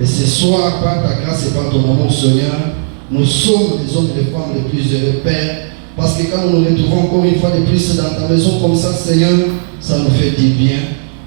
Et ce soir, par ta grâce et par ton amour, Seigneur, nous sommes les hommes et les femmes les plus heureux, Père. Parce que quand nous nous retrouvons encore une fois de plus dans ta maison comme ça, Seigneur, ça nous fait du bien.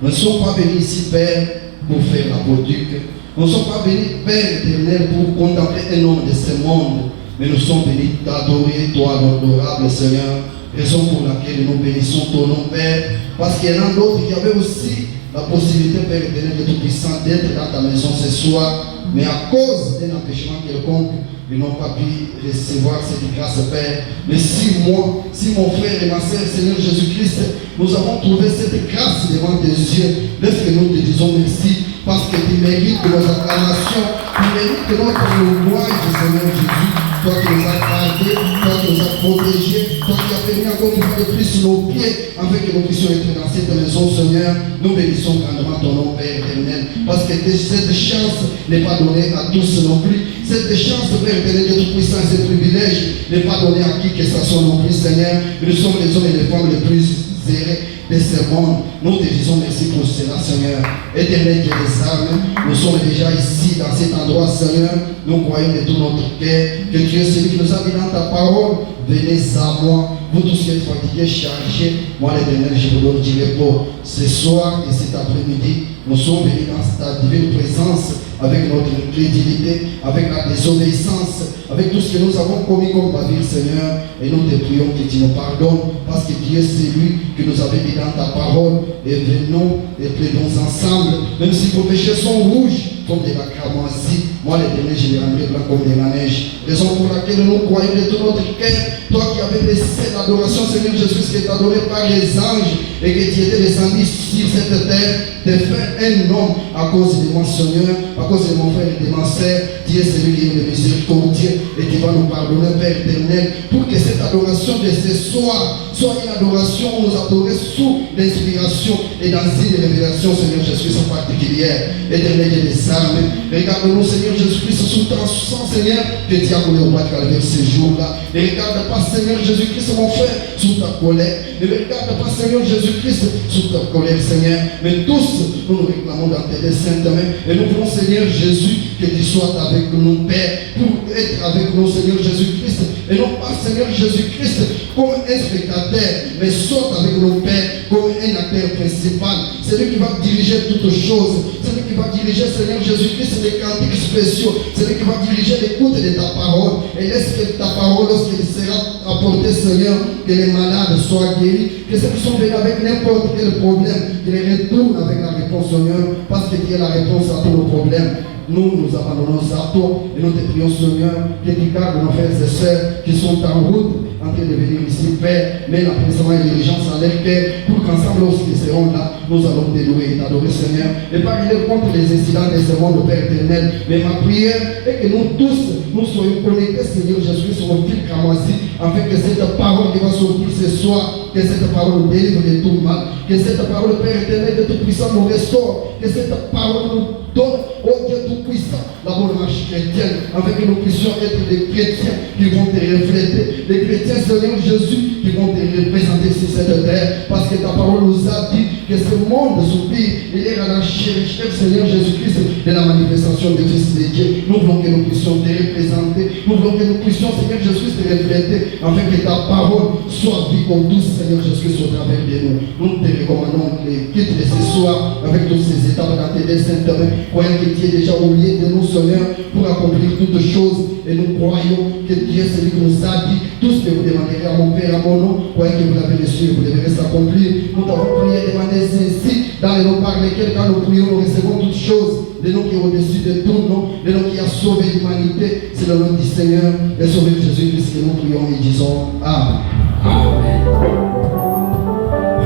Nous ne sommes pas venus ici, Père, pour faire la politique. Nous ne sommes pas venus, Père éternel, pour contempler un homme de ce monde. Mais nous sommes venus t'adorer, toi, l'adorable Seigneur. Raison pour laquelle nous bénissons ton nom, Père. Parce qu'il y en a d'autres qui avaient aussi la possibilité, Père éternel, de Tout-Puissant, d'être dans ta maison ce soir, mais à cause d'un empêchement quelconque, ils n'ont pas pu recevoir cette grâce, Père. Mais si moi, si mon frère et ma sœur, Seigneur Jésus-Christ, nous avons trouvé cette grâce devant tes yeux, laisse que nous te disons merci, parce que tu mérites de nos acclamations, tu mérites de notre louange, Seigneur Jésus. Toi qui nous as gardés, toi qui nous as protégés, toi qui as permis encore une fois de plus sur nos pieds, afin que nous puissions être dans cette maison, Seigneur. Nous bénissons grandement ton nom, Père éternel, parce que cette chance n'est pas donnée à tous non plus. Cette chance, Père éternel, de toute puissance et privilège n'est pas donnée à qui que ce soit non plus, Seigneur. Nous sommes les hommes et les femmes les plus zérés de ce monde. Nous te disons merci pour cela, Seigneur. Éternel Dieu des armes, nous sommes déjà ici dans cet endroit, Seigneur. Nous croyons de tout notre cœur que tu es celui qui nous a dit dans ta parole. Venez à moi, vous tous qui êtes fatigués, chargés. Moi, l'Éternel, je vous donne du repos. Ce soir et cet après-midi, nous sommes venus dans ta divine présence avec notre crédulité, avec la désobéissance, avec tout ce que nous avons commis comme bavure, Seigneur. Et nous te prions que tu nous pardonnes, parce que tu es celui que nous avait dit dans ta parole. Et venons et plaidons ensemble, même si vos péchés sont rouges comme de la cramoisie. Moi, l'Éternel, je les rendrai blancs comme de la neige. Raison pour laquelle nous croyons de tout notre cœur, toi qui avais laissé l'adoration, Seigneur Jésus, qui est adoré par les anges et que tu étais descendu sur cette terre, de faire un homme à cause de mon Seigneur, à cause de mon frère et de ma sœur. Tu es celui qui est le miséricordieux et qui va nous pardonner, Père éternel, pour que cette adoration de ce soir soit une adoration où nous adorons sous l'inspiration et dans une révélation, Seigneur Jésus-Christ, en particulière. Éternel Dieu des armes, regarde-nous, Seigneur Jésus-Christ, sous ton sang, Seigneur, que tu as coulé au roi de Calvaire ce jour-là. Ne regarde pas, Seigneur Jésus-Christ, mon frère, sous ta colère. Ne regarde pas, Seigneur Jésus-Christ, sous ta colère, Seigneur. Mais tous, nous nous réclamons dans tes saintes mains. Et nous voulons, Seigneur Jésus, que tu sois avec nous, Père, pour être avec nous, Seigneur Jésus-Christ. Et non pas, Seigneur Jésus-Christ, comme un spectateur, mais saute avec nos pères comme un acteur principal. C'est lui qui va diriger toutes choses. C'est lui qui va diriger, Seigneur Jésus-Christ, les cantiques spéciaux. C'est lui qui va diriger l'écoute de ta parole. Et laisse que ta parole, lorsqu'elle sera apportée, Seigneur, que les malades soient guéris. Que ceux qui sont venus avec n'importe quel problème, qu'ils les retournent avec la réponse, Seigneur, parce que tu es la réponse à tous nos problèmes. Nous nous abandonnons à toi et nous te prions, Seigneur, que tu gardes nos frères et sœurs qui sont en route en train de venir ici, Père, mais la présence et l'urgence à leur cœur pour qu'ensemble, lorsqu'ils seront là, nous allons te louer et t'adorer, Seigneur. Et parler contre les incidents de ce monde, Père éternel. Mais ma prière est que nous tous, nous soyons connectés, Seigneur Jésus, sur nos fils cramoisis, afin que cette parole qui va sortir ce soir, que cette parole nous délivre de tout mal, que cette parole, Père éternel, de tout puissant nous restaure, que cette parole nous donne, oh Dieu tout-puissant, la bonne marche chrétienne, afin que nous puissions être des chrétiens qui vont te refléter, des chrétiens, Seigneur Jésus, qui vont te représenter sur cette terre, parce que ta parole nous a dit que ce monde soupire, il est à la recherche, Seigneur Jésus-Christ, de la manifestation du Fils de Dieu. Nous voulons que nous puissions te représenter, nous voulons que nous puissions, Seigneur Jésus-Christ, te refléter, afin que ta parole soit vie comme douce, Seigneur Jésus-Christ, au travers de nous. Nous te recommandons les quittes de ce soir, avec toutes ces étapes dans tes saintes mains, croyant que tu es déjà au milieu de nous, Seigneur, pour accomplir toutes choses. Et nous croyons que Dieu est celui qui nous a dit tout ce que vous demanderez à mon Père, à mon nom, croyez que vous l'avez reçu et vous devrez s'accomplir. Nous t'avons prié et demandé ainsi, dans les noms par lesquels, quand nous prions, nous recevons toutes choses. Le nom qui est au-dessus de tout nom, le nom qui a sauvé l'humanité, c'est le nom du Seigneur et sauvé Jésus-Christ que nous prions et disons Amen. Amen.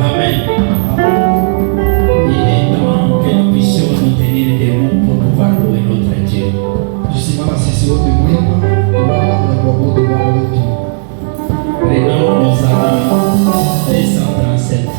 Amen. Il est temps que nous puissions nous tenir debout pour pouvoir louer notre Dieu. Prenons nos amis 237.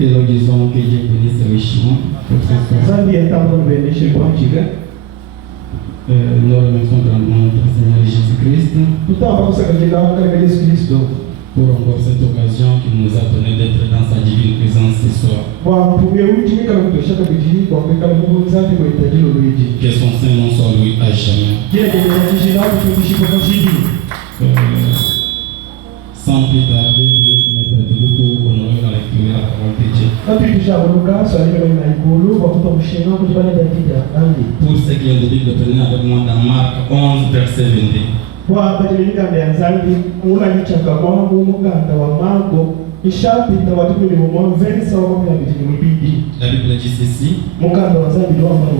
Et nous disons que Dieu bénisse richement pour ce soir. Nous remercions grandement notre Seigneur Jésus-Christ pour encore cette occasion qu'il nous a donné d'être dans sa divine présence ce soir. Que son Saint-Nom soit loué à jamais. Sans plus tarder, veuillez vous mettre debout pour honorer la lecture de la parole de Dieu. Pour ceux qui ont de Bible, prenez avec moi dans Marc 11, verset 22. La Bible dit ceci.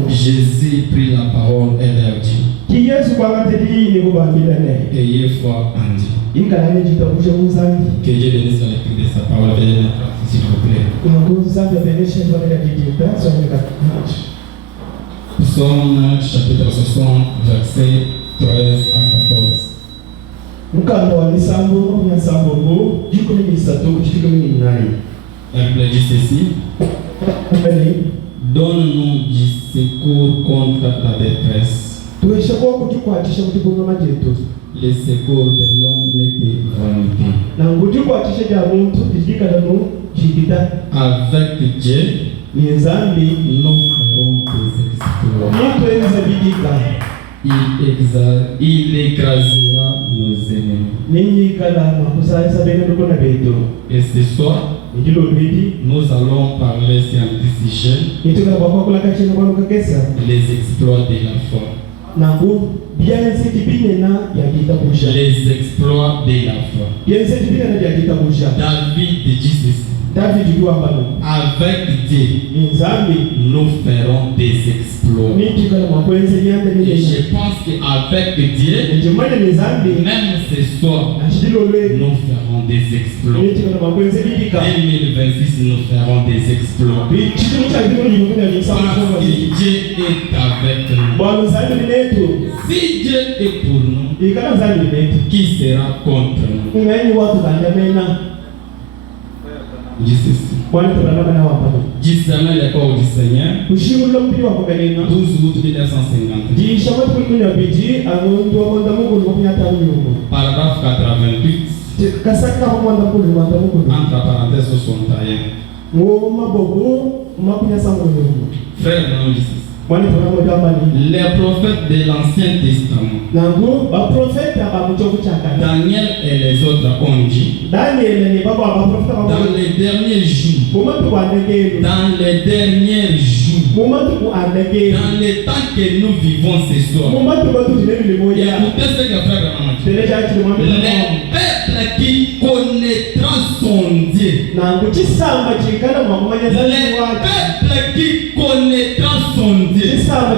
Jésus prit la parole et leur dit: ayez foi en Dieu. Que Dieu bénisse la lecture de sa parole. Veuillez mettre s'il vous plaît. Psaume chapitre 60, verset 13 à 14. La Bible dit ceci. Donne-nous du secours contre la détresse. Les secours de l'homme n'est que vanité. Avec Dieu, nous ferons des exploits. Il écrasera nos ennemis. Et ce soir, nous allons parler sur un petit sujet: les exploits de la foi. Les exploits de la foi. David dit ceci: avec Dieu, nous ferons des exploits. Et je pense qu'avec Dieu, même ce soir, nous ferons des exploits. 2026, nous ferons des exploits. Parce que Dieu est avec nous. Si Dieu est pour nous, qui sera contre nous? Dis ceci. 10 semaines les corps du Seigneur. 12 août 1950. Paragraphe 88. Entre parenthèses 61. Frère, nous disons les prophètes de l'Ancien Testament, Daniel et les autres ont dit: dans les derniers jours, dans les temps que nous vivons ce soir, écoutez ce que frère Branham dit: les peuples qui connaîtront son Dieu, les peuples qui connaîtront son Dieu fera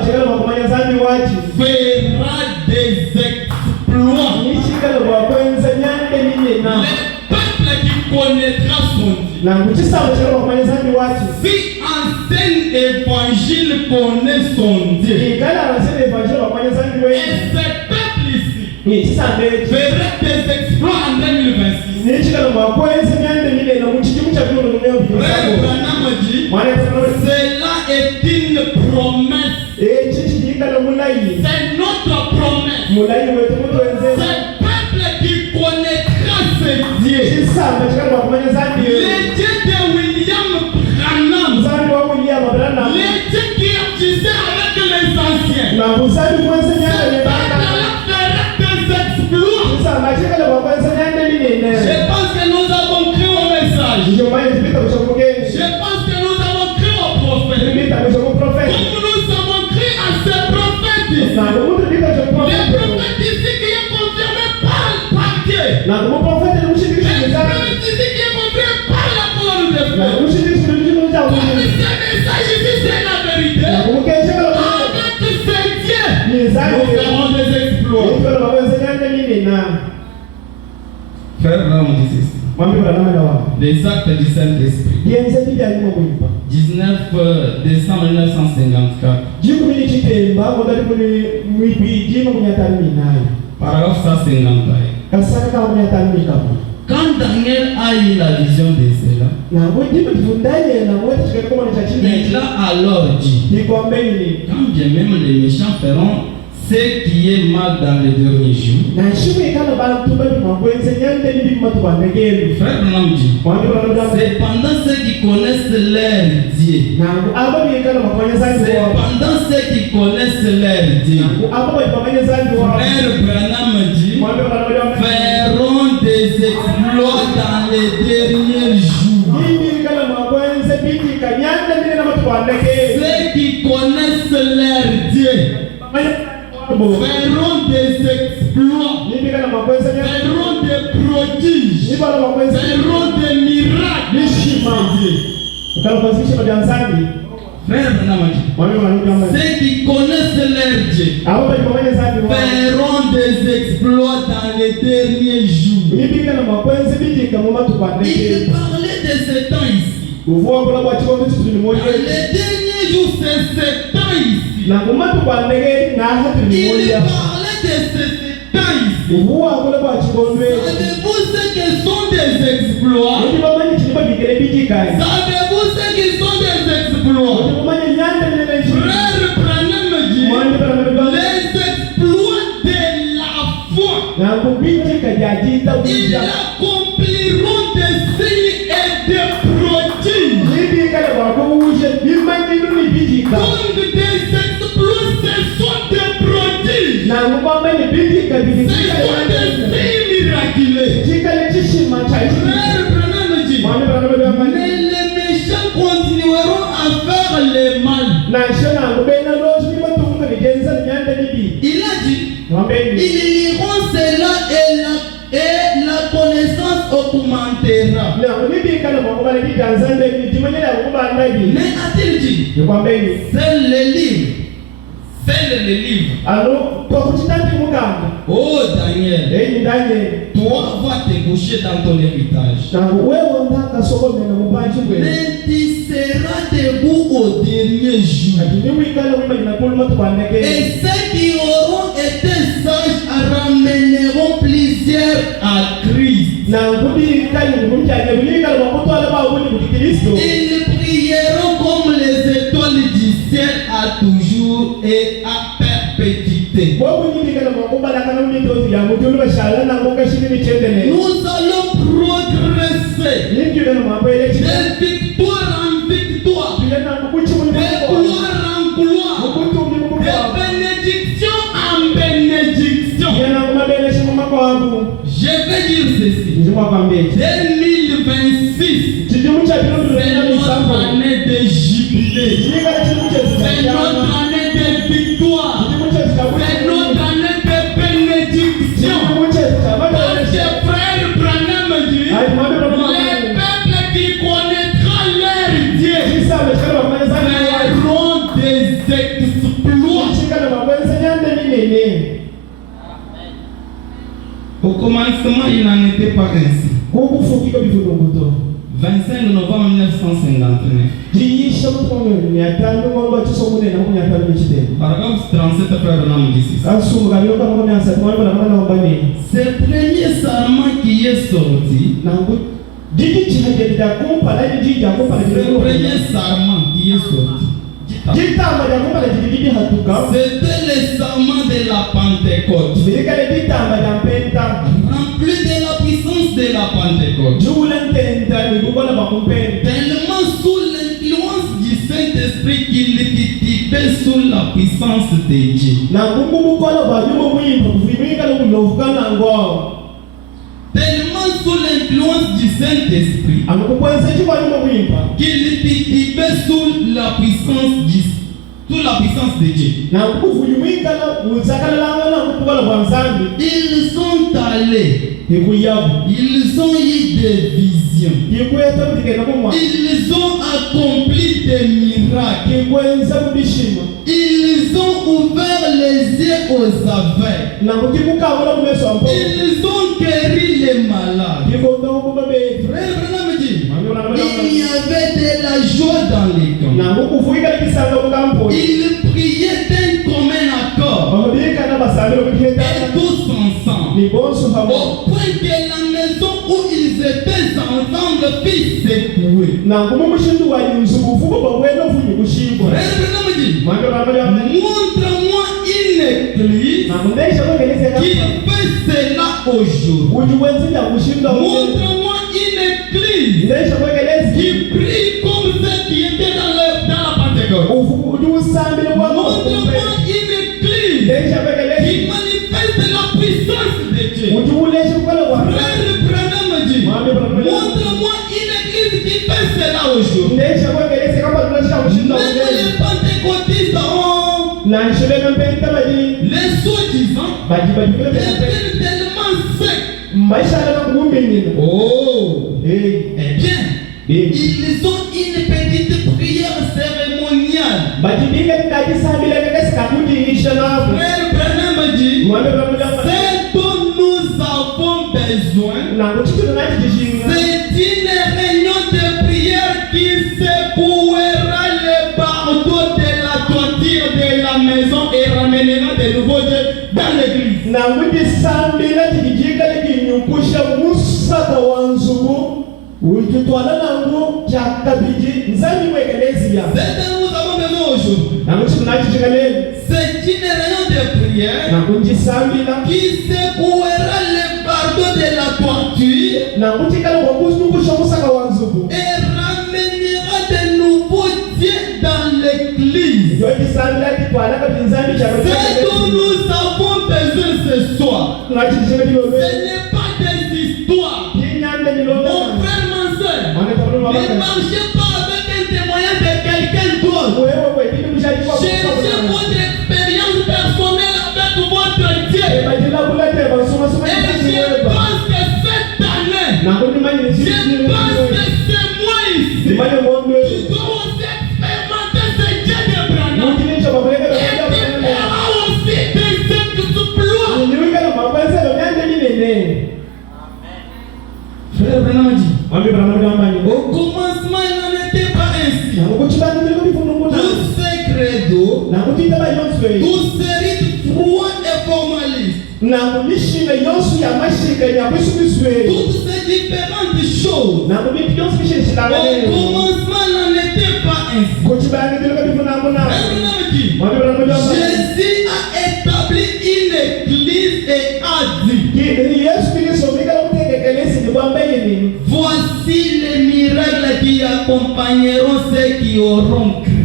des exploits. Les peuples qui connaîtront son Dieu. Si ancien évangile connaît son Dieu, et ce peuple ici fera des exploits en 2026. Frère Branham dit: cela est une promesse. C'est notre promesse. Ce peuple qui connaîtra ce Dieu, les dieux de William Branham, les dieux qui agissaient avec les anciens, ce peuple-là fera des exploits. Je pense que nous avons cru au message. Je pense que nous avons cru au prophète. Comme nous avons cru à ce prophète ici. Le prophète ici qui est confirmé par Dieu. Le prophète ici qui est confirmé par la parole de Dieu. Comme ce message ici, c'est la vérité. Avec ce Dieu, nous ferons des exploits. Frère Branham dit ceci: les actes du Saint-Esprit, 19 décembre 1954, paragraphe 151. Quand Daniel a eu la vision de cela, il a alors dit, quand bien même les méchants feront ce qui est mal dans les derniers jours, frère Branham dit, c'est pendant ceux qui connaissent leur Dieu, c'est pendant ceux qui connaissent leur Dieu, frère Branham dit, feront des exploits dans les derniers jours. Ceux qui connaissent leur Dieu feront des exploits, feront des prodiges, feront des miracles. Frère Branham, ceux qui connaissent leur Dieu feront des exploits dans les derniers jours. Il parlait de ce temps ici. Les derniers jours, c'est ce temps ici. Il parlait de ce temps ici. Savez-vous ce que sont des exploits? Savez-vous ce que sont des exploits? Frère Branham dit, les exploits de la foi, ils accompliront des signes et des prodiges. Donc des exploits, ce sont des prodiges. Ce sont des signes miraculeux. Frère Branham dit, mais les méchants continueront à faire le mal. Il a dit, ils liront cela et la connaissance augmentera. Mais a-t-il dit, c'est le livre. Oh Daniel, toi vas te coucher dans ton héritage. Mais tu seras debout au dernier jour. Et ceux qui auront été sages ramèneront plusieurs à Christ. Ils prieront comme les étoiles du ciel à toujours et à perpétuité. Nous allons progresser de victoire en victoire, de gloire en gloire, de bénédiction en bénédiction. Je vais dire ceci. 2026, c'est notre année de jubilé. C'est notre année de victoire. C'est notre année de bénédiction. Parce que frère Branham dit, les peuples qui connaîtront leur Dieu feront des exploits. Au commencement, il n'en était pas ainsi. 25 novembre 1959. Paragraphe 37, frère Branham dit ceci. Ce premier serment qui est sorti, ce premier serment qui est sorti, c'était le serment de la Pentecôte. Rempli de la puissance de la Pentecôte. Tellement sous l'influence du Saint-Esprit qu'il titubait sous la puissance de Dieu. Tellement sous l'influence du Saint-Esprit qu'il titubait sous la puissance de Dieu. Ils sont allés. Ils ont eu des visions. Ils ont accompli des miracles. Ils ont ouvert les yeux aux aveugles. Ils ont guéri les malades. Frère Branham dit, il y avait de la joie dans les camps. Ils priaient d'un commun accord. Et tous ensemble. Au point que la maison où ils étaient ensemble fit secouer. Montre-moi une église qui fait cela aujourd'hui. Montre-moi une église qui prie comme celle qui était dans la Pentecôte. Montre-moi une église qui manifeste la puissance de Dieu. Montre-moi une église qui fait cela aujourd'hui. Même les pentecôtistes ont les soi-disant deviennent tellement secs. Oh, eh bien, ils ont une petite prière cérémoniale. Frère Branham dit, c'est dont nous avons besoin. C'est une réunion de prière qui secouera les bardeaux de la toiture de la maison et ramènera de nouveaux Dieu dans l'église. C'est dont nous avons besoin aujourd'hui. C'est une réunion de prière qui secouera les bardeaux de la toiture et ramènera de nouveaux dieux dans l'église. C'est dont nous avons besoin ce soir. Ce n'est pas des histoires. Mon frère, ma soeur, ne marchez pas avec un témoignage de quelqu'un d'autre. Cherchez votre expérience personnelle avec votre Dieu. Et je pense que cette année, je pense que c'est moi ici. Tu dois aussi expérimenter ce Dieu de Branham. Et tu verras aussi des exploits. Frère Branham dit, au commencement, il n'en était pas ainsi. Tous ces credos, tous ces rites froids et formalistes, toutes ces différentes choses, au commencement, il n'en était pas ainsi. Jésus a établi une église et a dit, voici les miracles qui accompagneront ceux qui auront cru.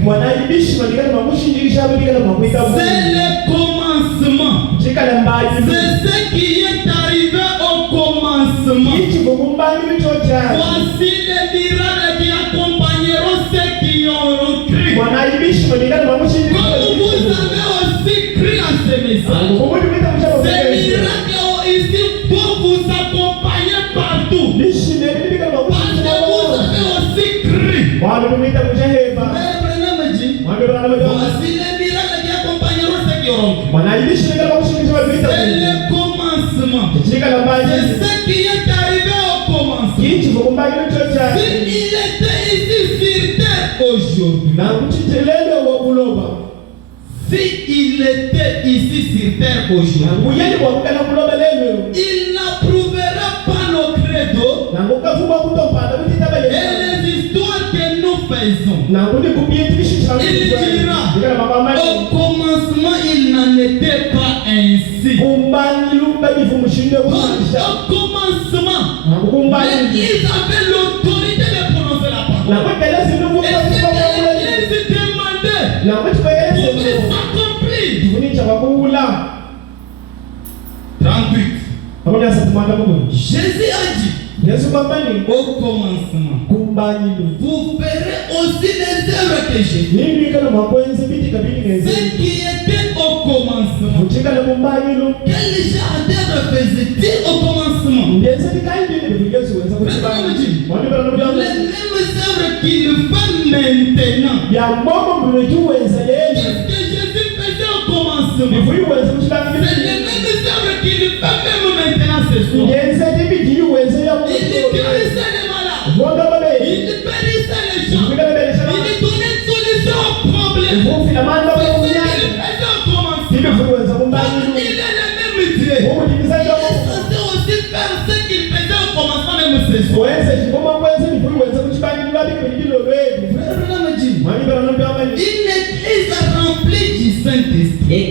C'est le commencement. C'est ce qui est arrivé au commencement. Voici les miracles qui accompagneront ceux qui auront cru. Comme vous avez aussi cru à ce message, ces miracles ici vont vous accompagner partout. Parce que vous avez aussi cru. Voici les miracles qui accompagneront ceux qui auront cru. C'est le commencement. C'est ce qui est arrivé au commencement. S'il était ici sur terre aujourd'hui, s'il était ici sur terre aujourd'hui, il n'approuvera pas nos credos et les histoires que nous faisons. Il dira, au commencement, il n'en était pas ainsi. Au commencement, l'Église avait l'autorité de prononcer la parole. Et ce que l'Église demandait pouvait s'accomplir. 38. Jésus a dit, au commencement, vous verrez aussi les œuvres que j'ai faites. Ce qui était au commencement. Quel genre d'œuvre faisait-il au commencement? Les mêmes œuvres qu'il fait maintenant. Qu'est-ce que Jésus faisait au commencement? C'est les mêmes œuvres qu'il fait même maintenant ce soir. Il guérissait les malades. Il guérissait les gens. Il donnait solution aux problèmes. C'est ce qu'il faisait au commencement. Il est le même Dieu. Une église remplie du Saint-Esprit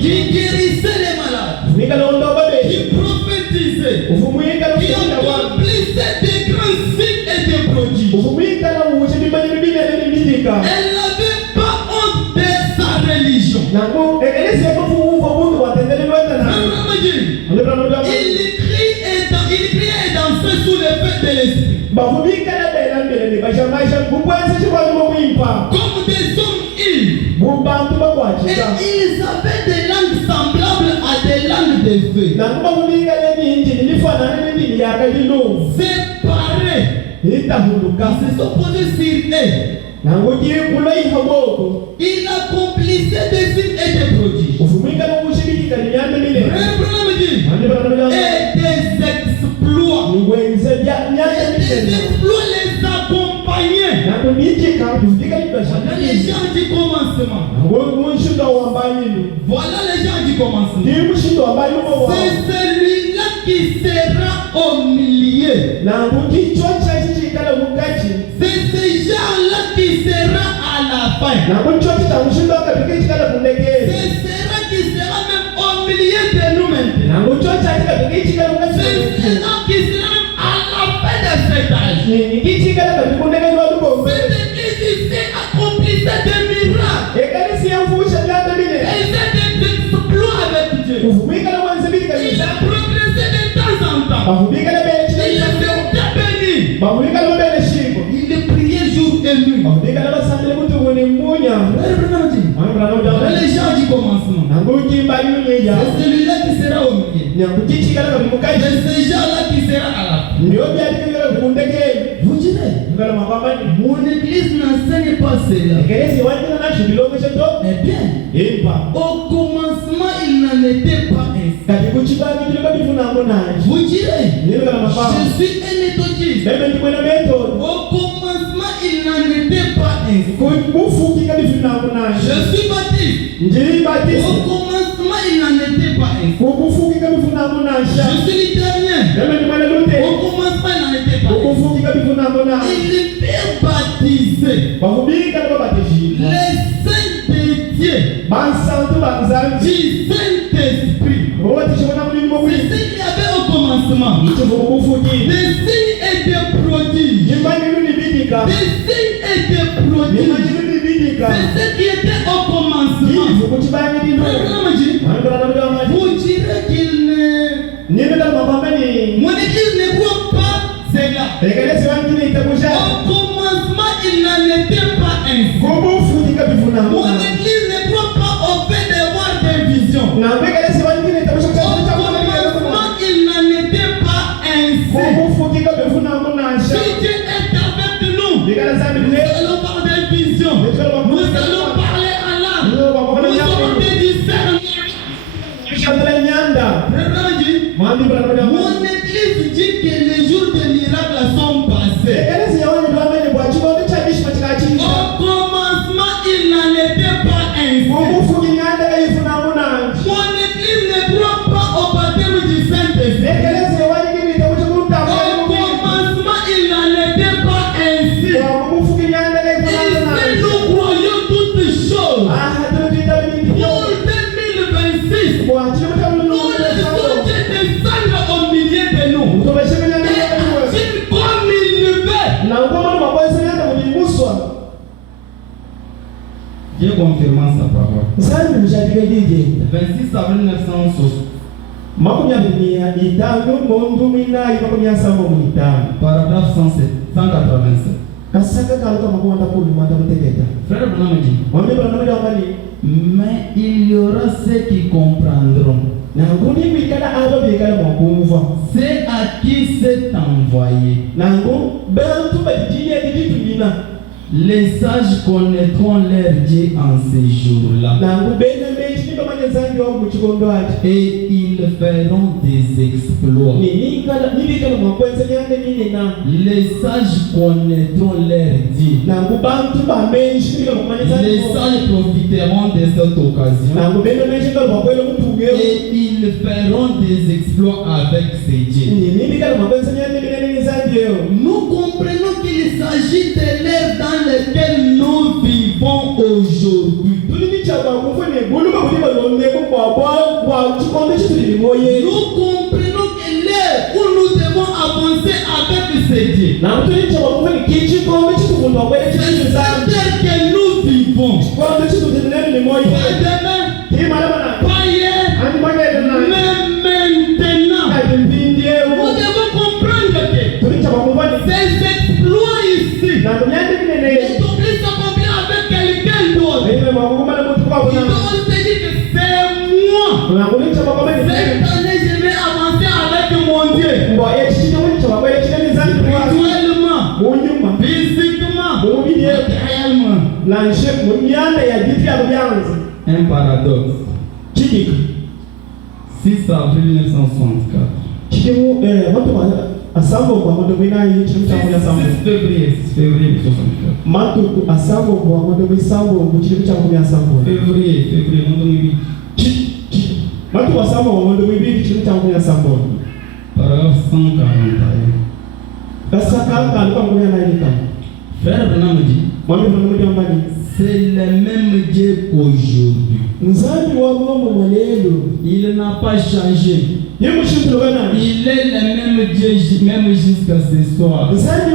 qui guérissait les malades, qui prophétisait, qui accomplissait des grands signes et des prodiges. Elle n'avait pas honte de sa religion. Il criait et dansait sous l'effet de l'esprit. Comme des hommes ivres. Et ils avaient des langues semblables à des langues de feu. Séparés. Ils se sont posés sur eux. Il accomplissait des signes et des prodiges. Et des exploits. Des exploits les accompagnaient. Voilà les gens du commencement. Voilà les gens du commencement. C'est celui-là qui sera au milieu. C'est ce gens-là qui sera à la fin. C'est celui qui sera même au milieu de nous maintenant. C'est celui qui sera même à la fin de cet âge. Cette église ici accomplissait des miracles. Et c'est des exploits avec Dieu. Il a progressé de temps en temps. Il a prié jour et nuit. Les gens du commencement. C'est celui-là qui sera au milieu. C'est ce gens-là qui sera à la fin. Vous direz, mon église n'enseigne pas cela. Eh bien, au commencement, il n'en était pas ainsi. Vous direz, je suis un méthodiste. Au commencement, il n'en était pas ainsi. Je suis baptiste. Au commencement, il n'en était pas ainsi. Je suis luthérien. Au commencement, il n'en était pas ainsi. Il était baptisé. Les saints de Dieu. Du Saint-Esprit. C'est ce qu'il y avait au commencement. Des signes et des prodiges. Des signes et des prodiges. C'est ce qui était au commencement. Vous direz qu'il ne... Mon église ne croit pas cela. Au commencement, il n'en était pas ainsi. Mon église ne croit pas au fait d'avoir des visions. Au commencement, il n'en était pas ainsi. Si Dieu est avec nous, nous allons parler de vision. Nous allons parler à l'âme. Nous aurons des discernements. Mon église dit que les jours de miracles sont passés. Au commencement, il n'en était pas ainsi. Mon église ne croit pas au baptême du Saint-Esprit. Au commencement, il n'en était pas ainsi. Et nous croyons toutes choses. Pour 2026, nous laissons Dieu descendre au milieu de nous. Et agir comme il le veut. Dieu confirmant sa parole. 26 avril 1960. Paragraphe 187. Frère Branham dit, mais il y aura ceux qui comprendront. C'est à qui c'est envoyé. Les sages connaîtront leur Dieu en ces jours-là. Et ils feront des exploits. Les sages connaîtront leur Dieu. Les sages profiteront de cette occasion. Et ils feront des exploits avec ces dieux. Nous comprenons qu'il s'agit de l'air dans les Nous comprenons que l'heure où nous devons avancer avec ce Dieu. C'est cette terre que nous vivons. Pas demain, pas hier, mais maintenant. Nous devons comprendre que ces exploits ici ne sont plus accomplis avec quelqu'un d'autre. Il doit se dire que c'est moi. Cette année, je vais avancer avec mon Dieu. Spirituellement, physiquement, matériellement. Un paradoxe. 6 avril 1964. 6 février 1964. Février, paragraphe 141. Frère Branham dit, c'est le même Dieu qu'aujourd'hui. Il n'a pas changé. Il est le même Dieu, même jusqu'à ce soir. C'est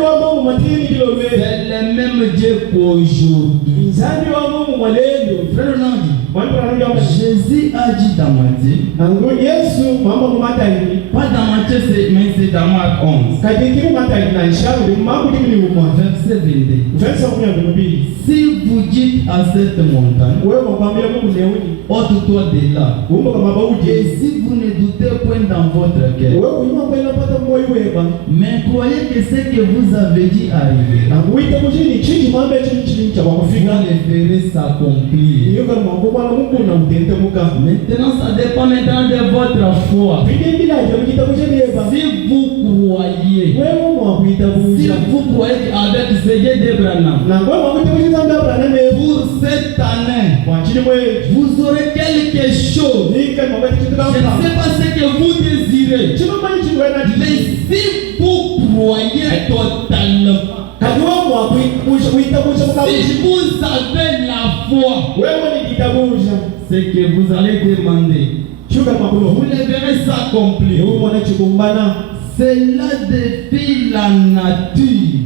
le même Dieu qu'aujourd'hui. Frère Branham dit, Jésus a dit dans Matthieu, pas dans Matthieu, mais c'est dans Marc 11. Verset 22. Si vous dites à cette montagne, ôte-toi de là, et si vous ne doutez point dans votre cœur, mais croyez que ce que vous avez dit arrivera, vous le verrez s'accomplir. Maintenant, ça dépend maintenant de votre foi. Si vous croyez, avec ce Dieu d'Abraham, pour cette année, vous aurez quelque chose. Je ne sais pas ce que vous désirez, mais si vous croyez totalement, si vous avez la foi, ce que vous allez demander, vous le verrez s'accomplir. Cela défie la nature.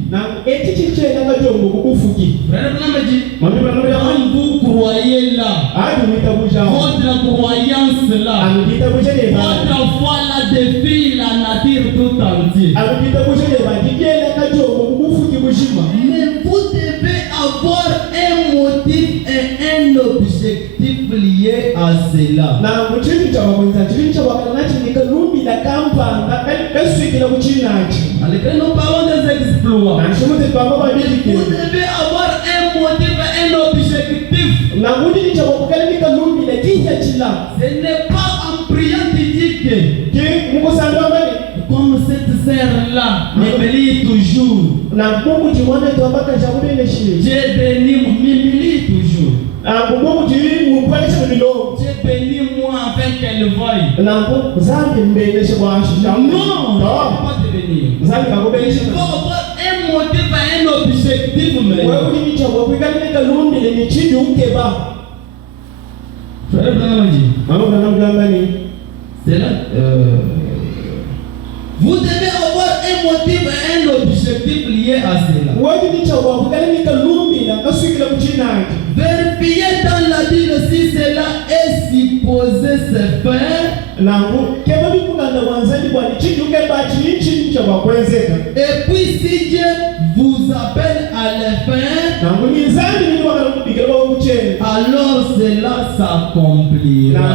Frère Branham dit, quand vous croyez là, votre croyance là, votre foi là défie la nature tout entière. Mais vous devez avoir un motif et un objectif lié à cela. Malgré nous parlons des exploits, vous devez avoir un motif et un objectif. Ce n'est pas en priant de dire que comme cette sœur-là me bénit toujours, Dieu bénit, m'humilie toujours. Dieu bénit moi afin qu'elle voie. Non, pas te bénir. Il faut avoir un motif et un objectif. Frère Branham dit, c'est là. Vous devez avoir un motif et un objectif lié à cela. Vérifiez dans la Bible si cela est supposé se faire. Et puis si Dieu vous appelle à le faire, alors cela s'accomplira.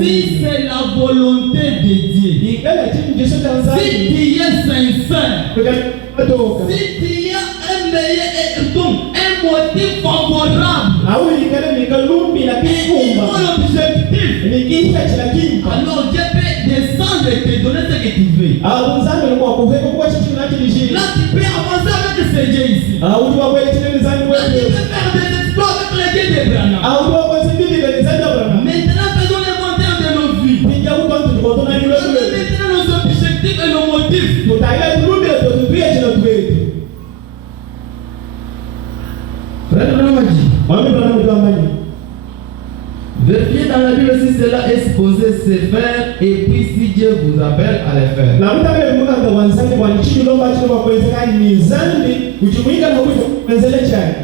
Si c'est la volonté de Dieu, si tu es sincère, si tu as un motif favorable, un objectif, alors Dieu peut descendre et te donner ce que tu veux. Là tu peux avancer avec ce Dieu ici. Là tu peux faire des exploits avec le Dieu d'Abraham. Maintenant faisons l'inventaire de nos vies. Maintenant nos objectifs et nos motifs. Frère Branham dit, Vérifiez dans la Bible si cela est supposé se faire et puis si Dieu vous appelle à le faire.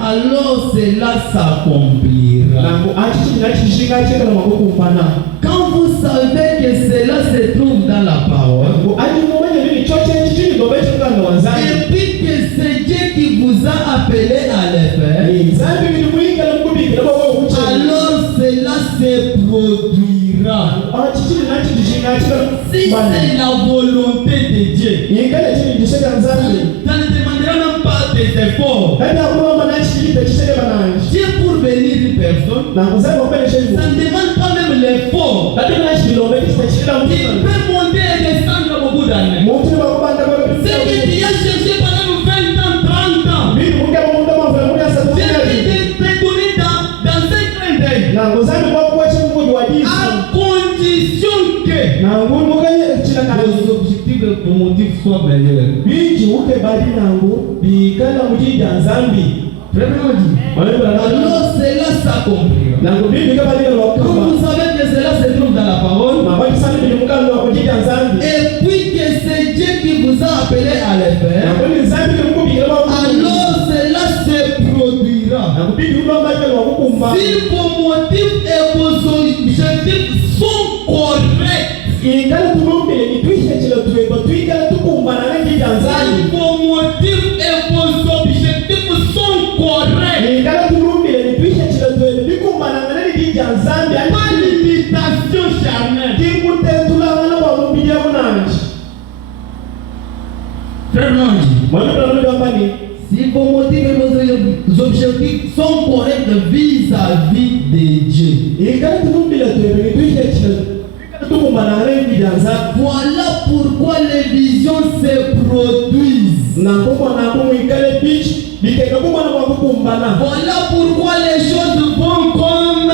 Alors cela s'accomplira. Quand vous savez que cela se trouve dans la parole, et puis que c'est Dieu qui vous a appelé à le faire, alors cela se produira. Si c'est la volonté de Dieu, ça ne demandera même pas des efforts. Dieu pour bénir une personne, ça ne demande pas même l'effort. Il peut monter et descendre beaucoup d'années. C'est que tu as cherché pendant 20 ans, 30 ans. Dieu peut te donner dans un clin d'œil. À condition que vos objectifs et vos motifs soient meilleurs. Alors cela s'accomplira. Comme vous savez que cela se trouve dans la parole, et puis que c'est Dieu qui vous a appelé à le faire, alors cela se produira. Si vos motifs et vos objectifs sont corrects, si vos motifs et vos objectifs sont corrects, pas d'imitation charnelle. Frère Langi, si vos motifs et vos objectifs sont corrects vis-à-vis de Dieu, voilà pourquoi les visions se produisent. Voilà pourquoi les choses vont comme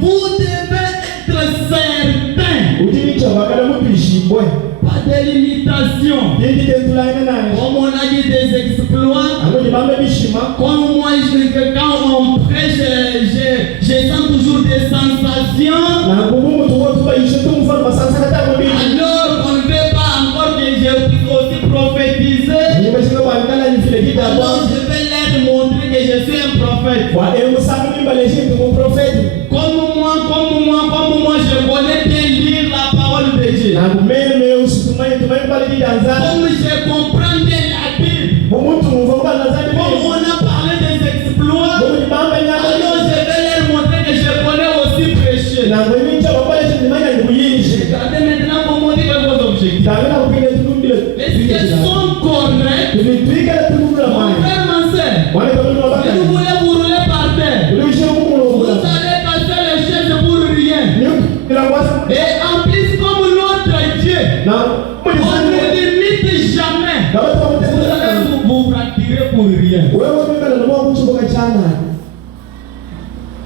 vous devez être certain. Pas de limitation. Comme on a dit des exploits, comme moi quand on prêche, je sens toujours des sensations. Alors on ne veut pas encore que je puisse aussi prophétiser. Alors je vais leur montrer que je suis un prophète. Comme moi, je connais bien lire la parole de Dieu. Comme je comprends bien la Bible. Comme on a parlé des exploits, alors je vais leur montrer que je connais aussi prêcher. Regardez maintenant vos motifs et vos objectifs. Est-ce qu'ils sont corrects? Mon frère, ma soeur, si vous voulez vous rouler par terre, vous allez casser les chaises pour rien. Et en plus, comme notre Dieu, on ne limite jamais. Vous allez vous fracturer pour rien.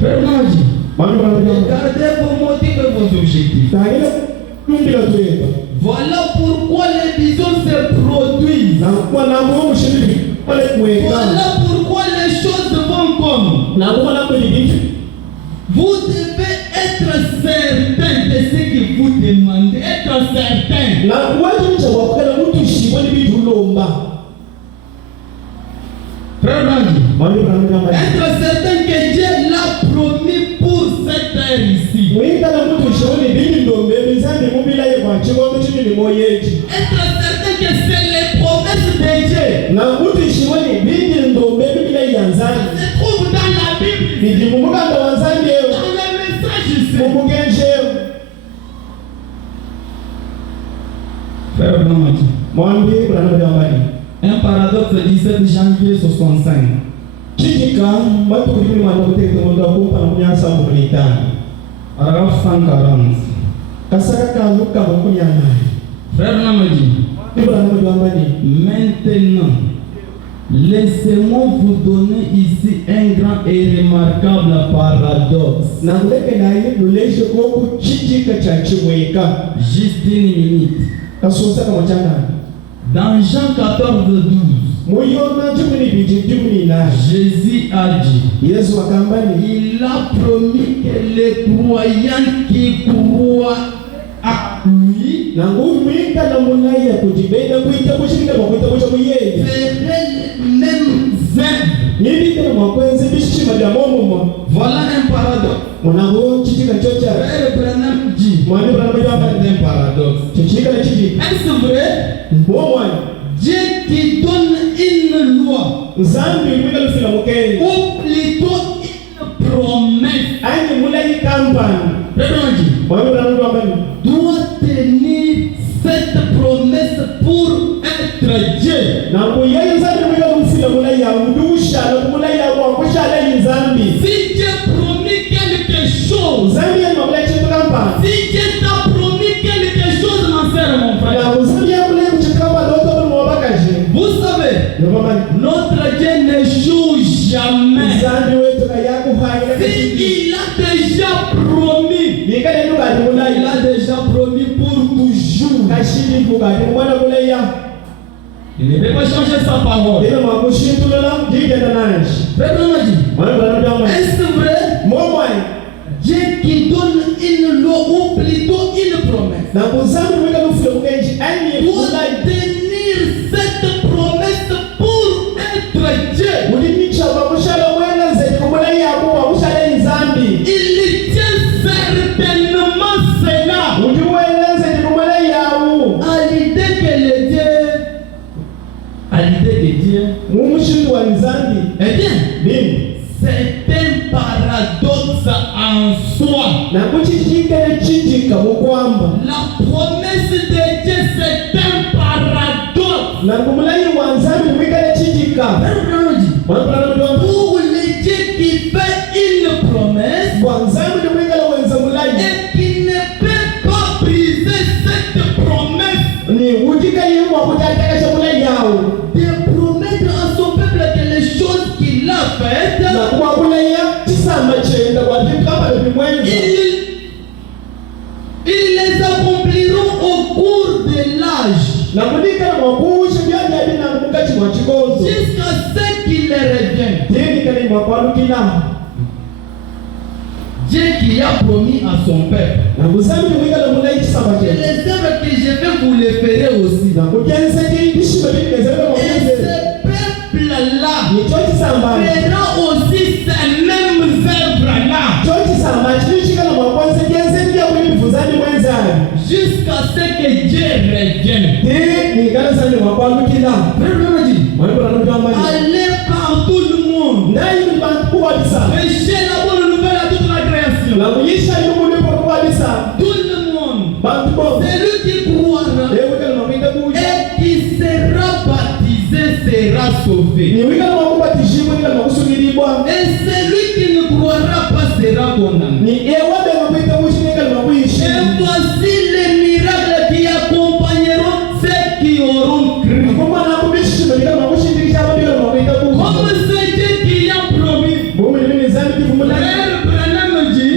Frère Langi, regardez vos motifs et vos objectifs. Voilà pourquoi les visions se produisent. Voilà pourquoi les choses vont comme. Vous devez être certain de ce que vous demandez. Être certain. Frère Langi, être certain que Dieu l'a promis pour cette terre ici. Être certain que c'est les promesses de Dieu. Ça se trouve dans la Bible, dans les messages ici. Frère Langi, un paradoxe 17 janvier 65. Paragraphe 140. Frère Namadi, maintenant, laissez-moi vous donner ici un grand et remarquable paradoxe. Juste une minute. Dans Jean 14, 12, Jésus a dit, il a promis que les croyants qui croient à lui feraient les mêmes œuvres. Voilà un paradoxe. Frère Branham dit, un paradoxe. Est-ce vrai? Dieu qui donne une loi, ou plutôt une promesse, doit tenir cette promesse pour être Dieu. Si Dieu promet quelque chose, si Dieu t'a promis quelque chose, ma soeur, mon frère, vous savez, notre Dieu n'échoue jamais. Si il a déjà promis, il a déjà promis pour toujours. Il ne peut pas changer sa parole. Est-ce vrai? Dieu qui donne une loi ou plutôt une promesse doit tenir cette promesse pour être Dieu. Il tient certainement cela à l'idée que Dieu, eh bien, c'est un paradoxe en soi. La promesse de Dieu, c'est un paradoxe. Pour les Dieu qui fait une promesse et qui ne peut pas briser cette promesse, de promettre à son peuple que les choses qu'il a faites, ils les accompliront au cours de l'âge, jusqu'à ce qu'il les revienne. Dieu qui a promis à son peuple, que les œuvres que je vais vous les faire aussi. Et ce peuple-là fera aussi ces mêmes œuvres-là, jusqu'à ce que Dieu revienne. Allez par tout le monde, prêchez la bonne nouvelle à toute la création. Tout le monde, celui qui croira et qui sera baptisé sera sauvé. Et celui qui ne croira pas sera condamné. Et voici les miracles qui accompagneront ceux qui auront cru. Comme c'est Dieu qui a promis, Frère Branham dit,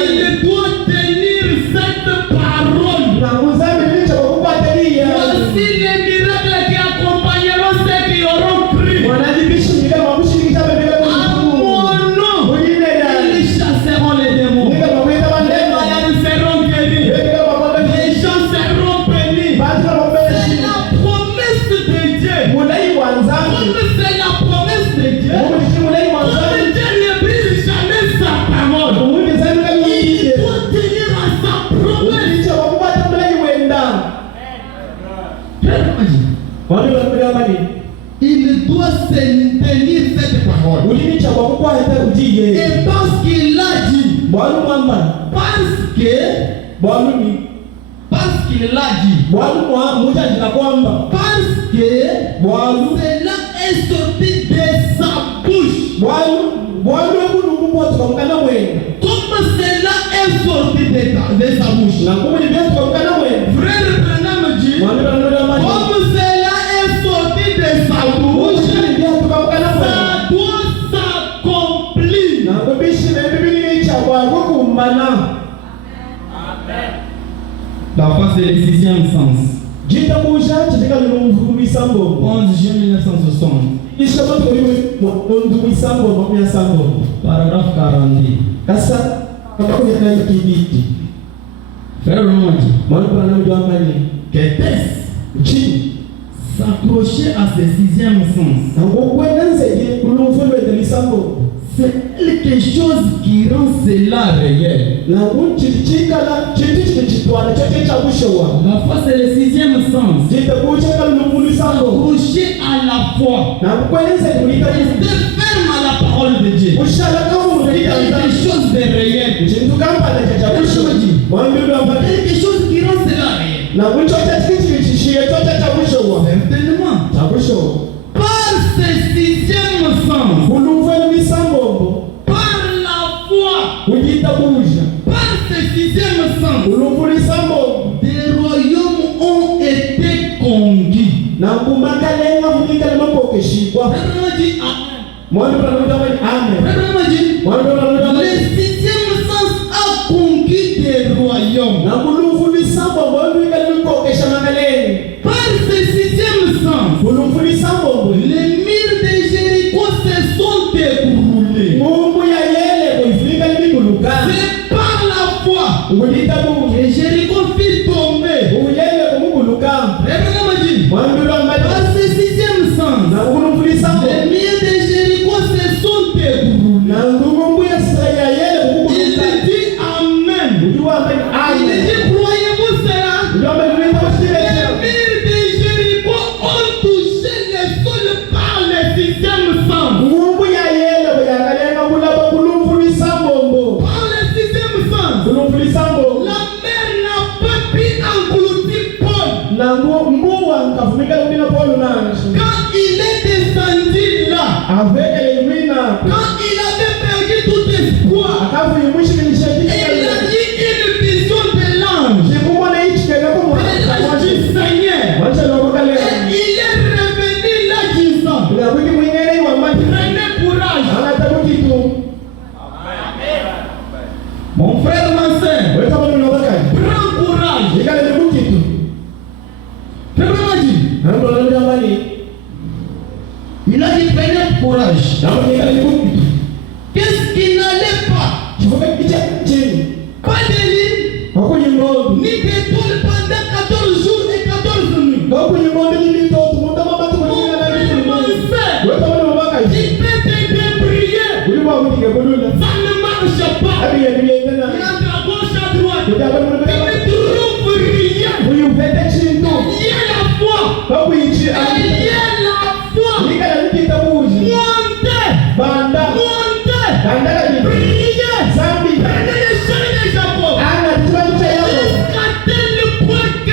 il doit tenir cette parole. Voici les miracles qui accompagneront ceux qui auront cru. À mon nom, ils chasseront les démons. Les malades seront guéris. Les gens seront bénis. C'est la promesse de Dieu. Comme c'est la promesse de Dieu, comme Dieu ne brise jamais sa parole, il doit tenir à sa promesse. Il doit se tenir cette parole. Et parce qu'il l'a dit, parce qu'il l'a dit, parce que cela est sorti de sa bouche, comme cela est sorti de sa bouche. Frère Branham dit, comme cela est sorti de sa bouche, ça doit s'accomplir. La face de le sixième sens. 11 juin 1960. Paragraphe 40. Frère Romanji, qu'était-ce? S'accrocher à ce sixième sens. C'est quelque chose qui rend cela réel. La foi, c'est le sixième sens. Accrocher à la foi. Rester ferme à la parole de Dieu. C'est quelque chose de réel. Quelque chose qui rend cela réel. Certainement. Par ce sixième sens. Par la foi. Par ce sixième sens. Des royaumes ont été conquis. Le sixième sens a conquis des royaumes. Par ce sixième sens, les murs de Jéricho se sont écroulés. C'est par la foi que Jéricho fit tomber. Par ce sixième sens, les murs de Jéricho se sont écroulés. Il dit Amen. Il dit croyez-vous cela? Les murs de Jéricho ont touché le sol par le sixième sens. Par le sixième sens, la mer n'a pas pu engloutir Paul. Quand il est descendu là, quand il avait perdu tout espoir, il a dit une vision de l'ange, de l'ange du Seigneur. Et il est revenu là disant, prenez courage. Mon frère, ma soeur, prends courage. Il a dit prenez courage. Qu'est-ce qui n'allait pas? Pas de lit, ni d'étoiles pendant 14 jours et 14 nuits. Mon frère, tu peux t'aider prier. Ça ne marche pas. Il y a de la gauche à droite. Tu ne trouves rien. Il y a la foi. Il y a la foi. Montez. Priez. Prenez les chaînes de Jacob. Jusqu'à tel point que tu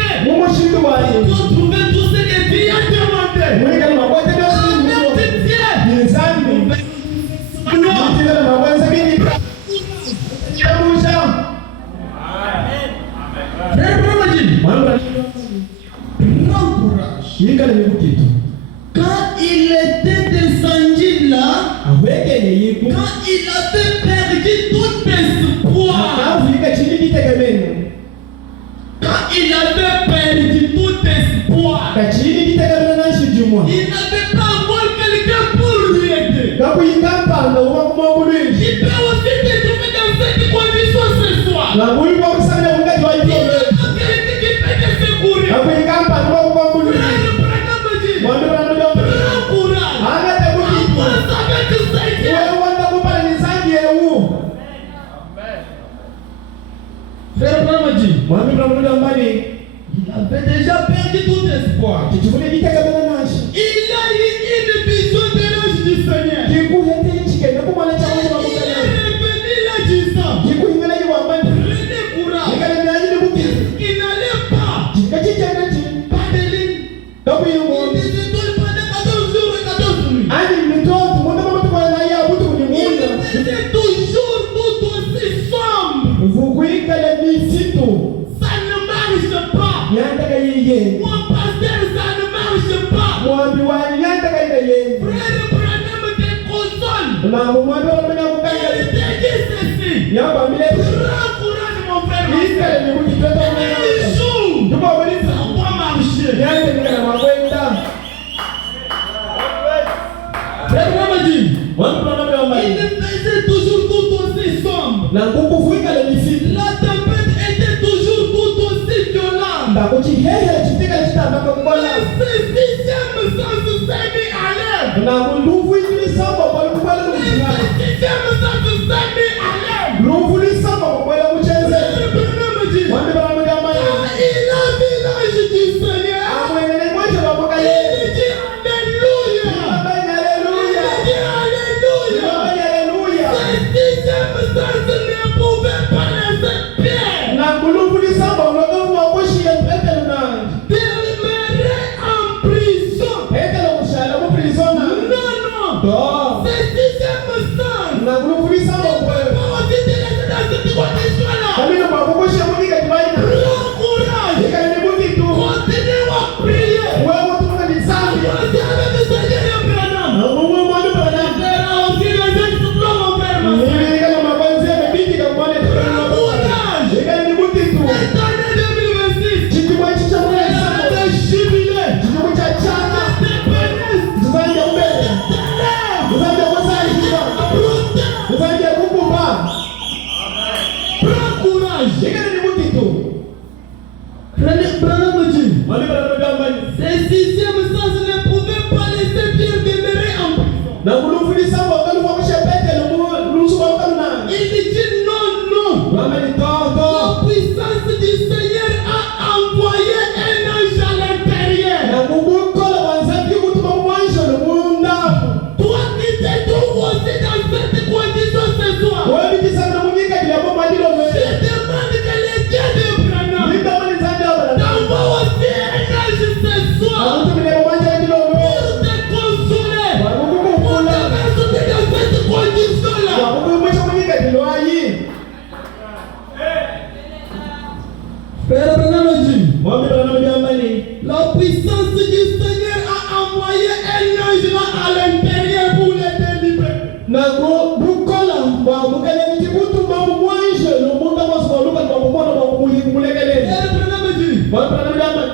dois trouver tout ce que Dieu a demandé. Prends courage. Quand il était descendu là, quand il avait perdu tout espoir, quand il avait perdu tout espoir, il n'avait pas encore quelqu'un pour lui aider. Il peut aussi te trouver dans cette condition ce soir. Il n'y a pas quelqu'un qui peut te secourir. Prends courage. Avance avec le Seigneur. Frère Bramadi, il avait déjà perdu tout espoir. Il a eu une vision de l'ange du Seigneur. Il est revenu là disant, prenez courage. Qu'est-ce qui n'allait pas? Pas de ligne. Des étoiles pendant 14 jours et 14 nuits. Il était toujours tout aussi sombre. Ça ne marche pas. Mon pasteur, ça ne marche pas. Frère Branham te console. Il te dit ceci. Prends courage, mon frère. Un jour, ça va marcher. envoyé un ange là à l'intérieur pour les délivrer.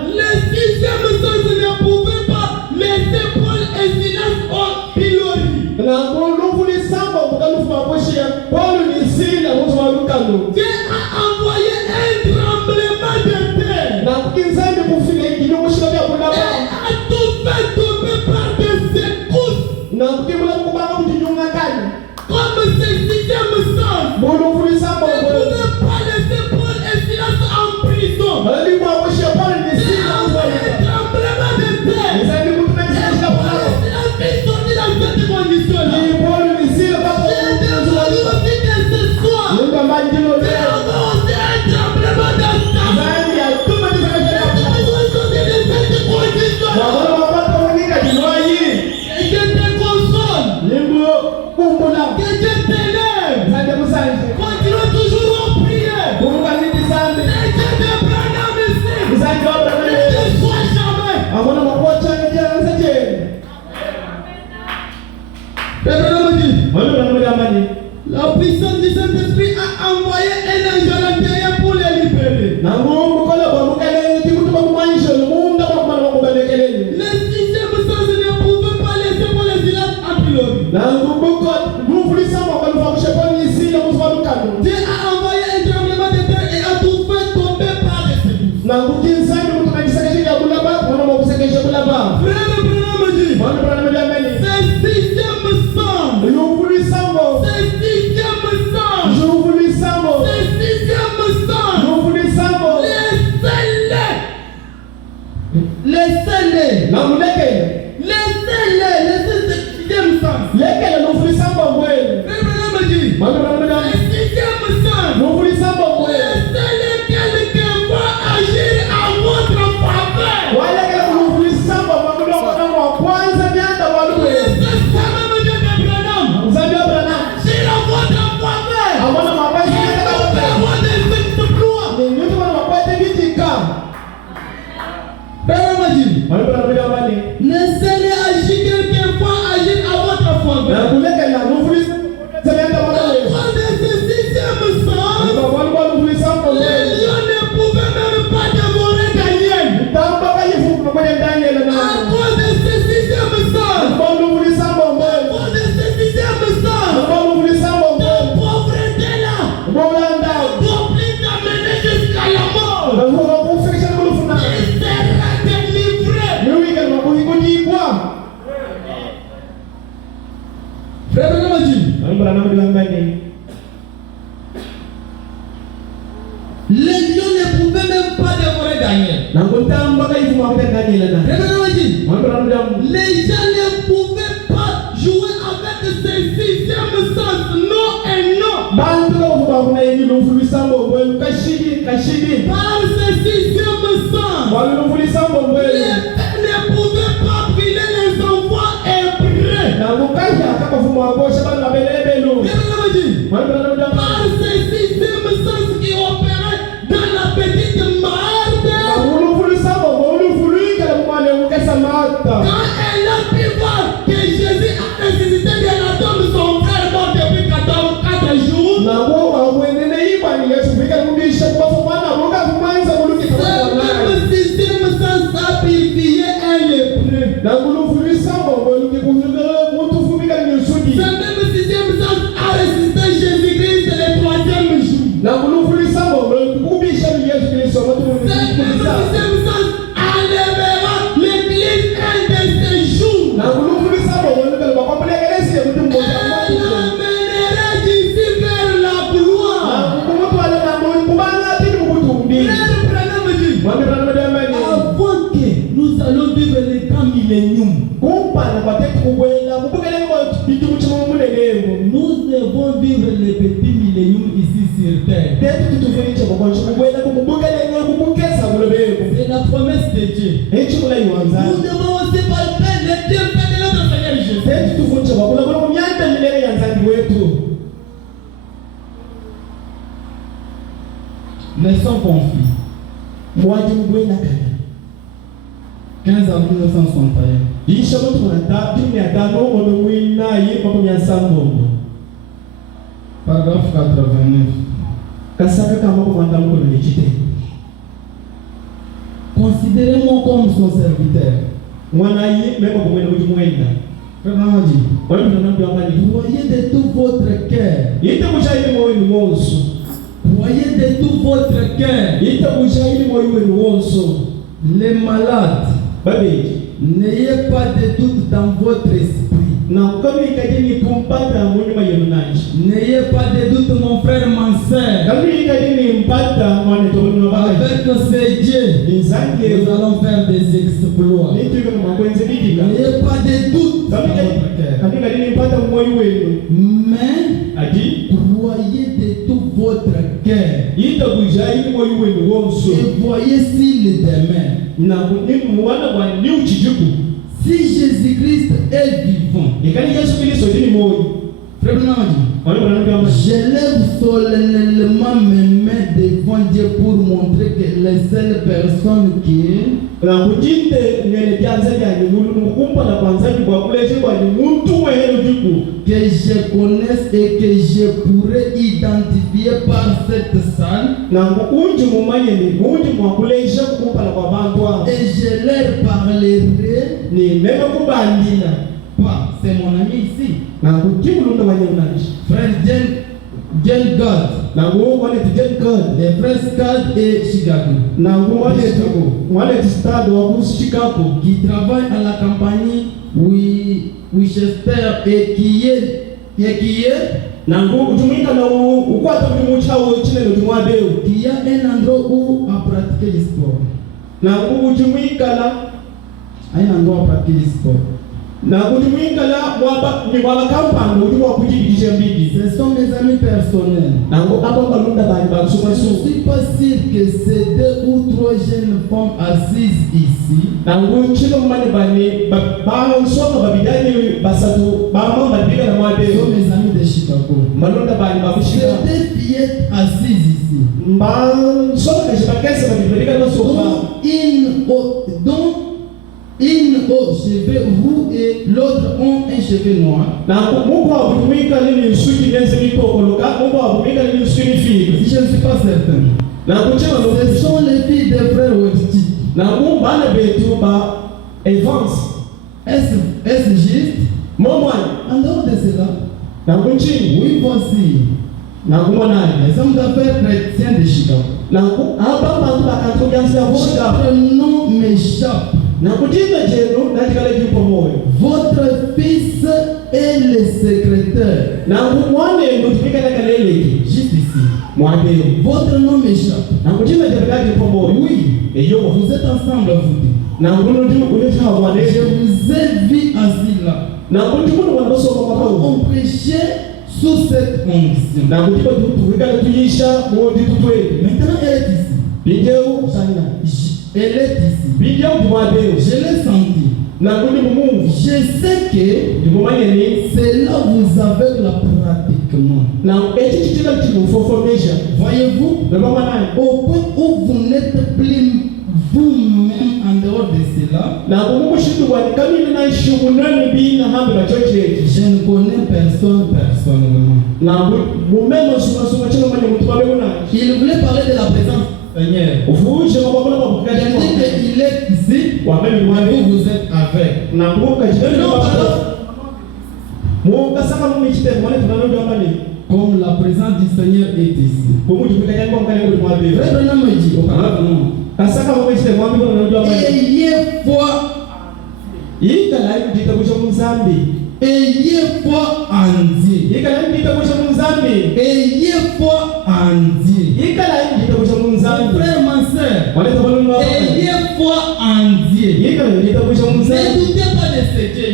Le sixième sens ne pouvait pas laisser Paul et Silas au pilori. Dieu a envoyé un tremblement de terre. Et a tout fait tomber par des secousses. Comme ce sixième sens ne pouvait pas laisser Paul et Silas en prison. Dieu a envoyé un tremblement de terre. Et Paul et Silas sont sortis dans cette condition-là. La puissance du Saint-Esprit a envoyé un ange à l'intérieur pour les libérer. Le sixième sens ne pouvait pas laisser pour les Silas en pilori. Dieu a envoyé un tremblement de terre et a tout fait tomber par les secousses. Laissez-les. Quelquefois agir à votre faveur. Laissez-les agir quelquefois agir à votre faveur. Les lions ne pouvaient même pas dévorer Daniel. Les gens ne pouvaient pas jouer avec ces sixième sens, non et non. Par ces sixième sens, les pères ne pouvaient pas brûler les enfants hébreux. Par ces sixième sens qui opéraient dans la petite Marthe. Quand elle a pu voir que Jésus a ressuscité de la tombe, son frère mort depuis 4 jours. Ce même sixième sens a purifié un lépreux. Ce même sixième sens a ressuscité Jésus-Christ le 3e jour. Ce même sixième sens enlèvera l'église un de ces jours. Elle l'emmènera d'ici vers la gloire. Avant que nous allons vivre le temps millénium, nous devons vivre le petit millénium ici sur terre. C'est la promesse de Dieu. Nous devons aussi palper le Dieu de notre Seigneur Jésus. Mais sans conflit. 15 avril 1961. Yisha mtu mwanata timu ya tano onowina yi kwa kumyasambo. Paragraphe 89. Kasaka kama kwa mwanda mko nichite. Considérez-moi comme son serviteur. Mwana yi meko kwa mwenda kujumwenda. Frère dit, voyez de tout votre cœur. Voyez de tout votre cœur. Les malades. N'ayez pas de doute dans votre esprit. N'ayez pas de doute, mon frère, ma soeur. Avec ce Dieu, nous allons faire des exploits. N'ayez pas de doute dans votre cœur. Mais croyez de tout votre cœur. Et voyez s'il demeure. Si Jésus-Christ est vivant, je lève solennellement mes mains devant Dieu pour montrer que les seules personnes qui que je connaisse et que je pourrais identifier par cette salle, et je leur parlerai pas. C'est mon ami ici. Frère John God, les frères Scott et Chicago, qui travaillent à la compagnie Winchester et qui a un endroit où à pratiquer le sport. Un endroit à pratiquer le sport. Ce sont mes amis personnels. Je ne suis pas sûr que ces 2 ou 3 jeunes femmes assises ici sont mes amis de Chicago. Ces 2 fillettes assises ici, dont une au cheveux roux et l'autre ont un cheveu noir. Je ne suis pas certain. Ce sont les filles des frères Westi. Est-ce juste? En dehors de cela, oui, voici les hommes d'affaires chrétiens de Chicago. Votre nom m'échappe. Votre fils est le secrétaire. Juste ici. Votre nom m'échappe. Oui. Vous êtes ensemble, vous. Je vous ai vu assis là. On prêchait sous cette onction. Maintenant, elle est ici. Elle est ici. Je l'ai senti. Je sais que c'est là où vous avez la pratiquement. Voyez-vous, au point où vous n'êtes plus vous-même en dehors de cela, je ne connais personne personnellement. Il voulait parler de la présence. Seigneur, il dit qu'il est ici, mais vous êtes avec. Comme la présence du Seigneur est ici. Frère Branham me dit auparavant, ayez foi. Ayez foi en Dieu. Ayez foi en Dieu. Frère, ma soeur, ayez foi en Dieu. Ne doutez pas de ce Dieu.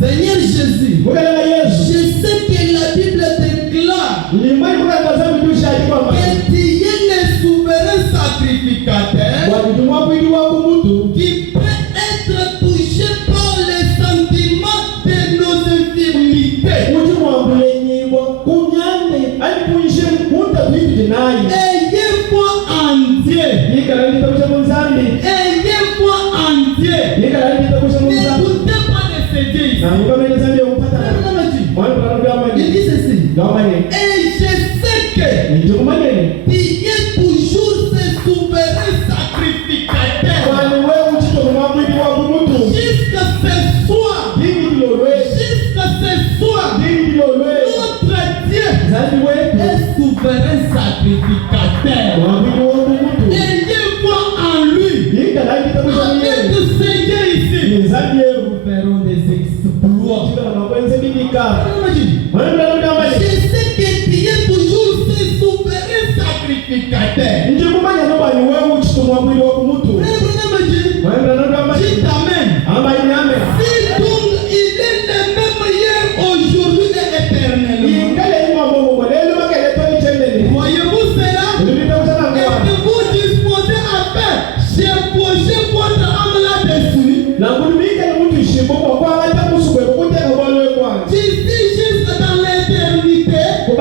Seigneur Jésus, je sais que la Bible déclare que tu es le souverain sacrificateur qui peut être touché par les sentiments de nos infirmités. Ayez foi en Dieu. Ayez foi en Dieu. N'écoutez pas de ces dieux. Il dit ceci. Et je sais que tu es toujours ce souverain sacrificateur. Jusqu'à ce soir, notre Dieu est souverain sacrificateur. Ayez foi en lui. Avec ces dieux ici, nous ferons des exploits. Je sais que tu es toujours ce souverain sacrificateur. Dites amen. Si donc il est le même hier, aujourd'hui et éternellement. Voyez-vous cela? Êtes-vous disposé à faire chevaucher votre âme là-dessus? D'ici jusque dans l'éternité, sur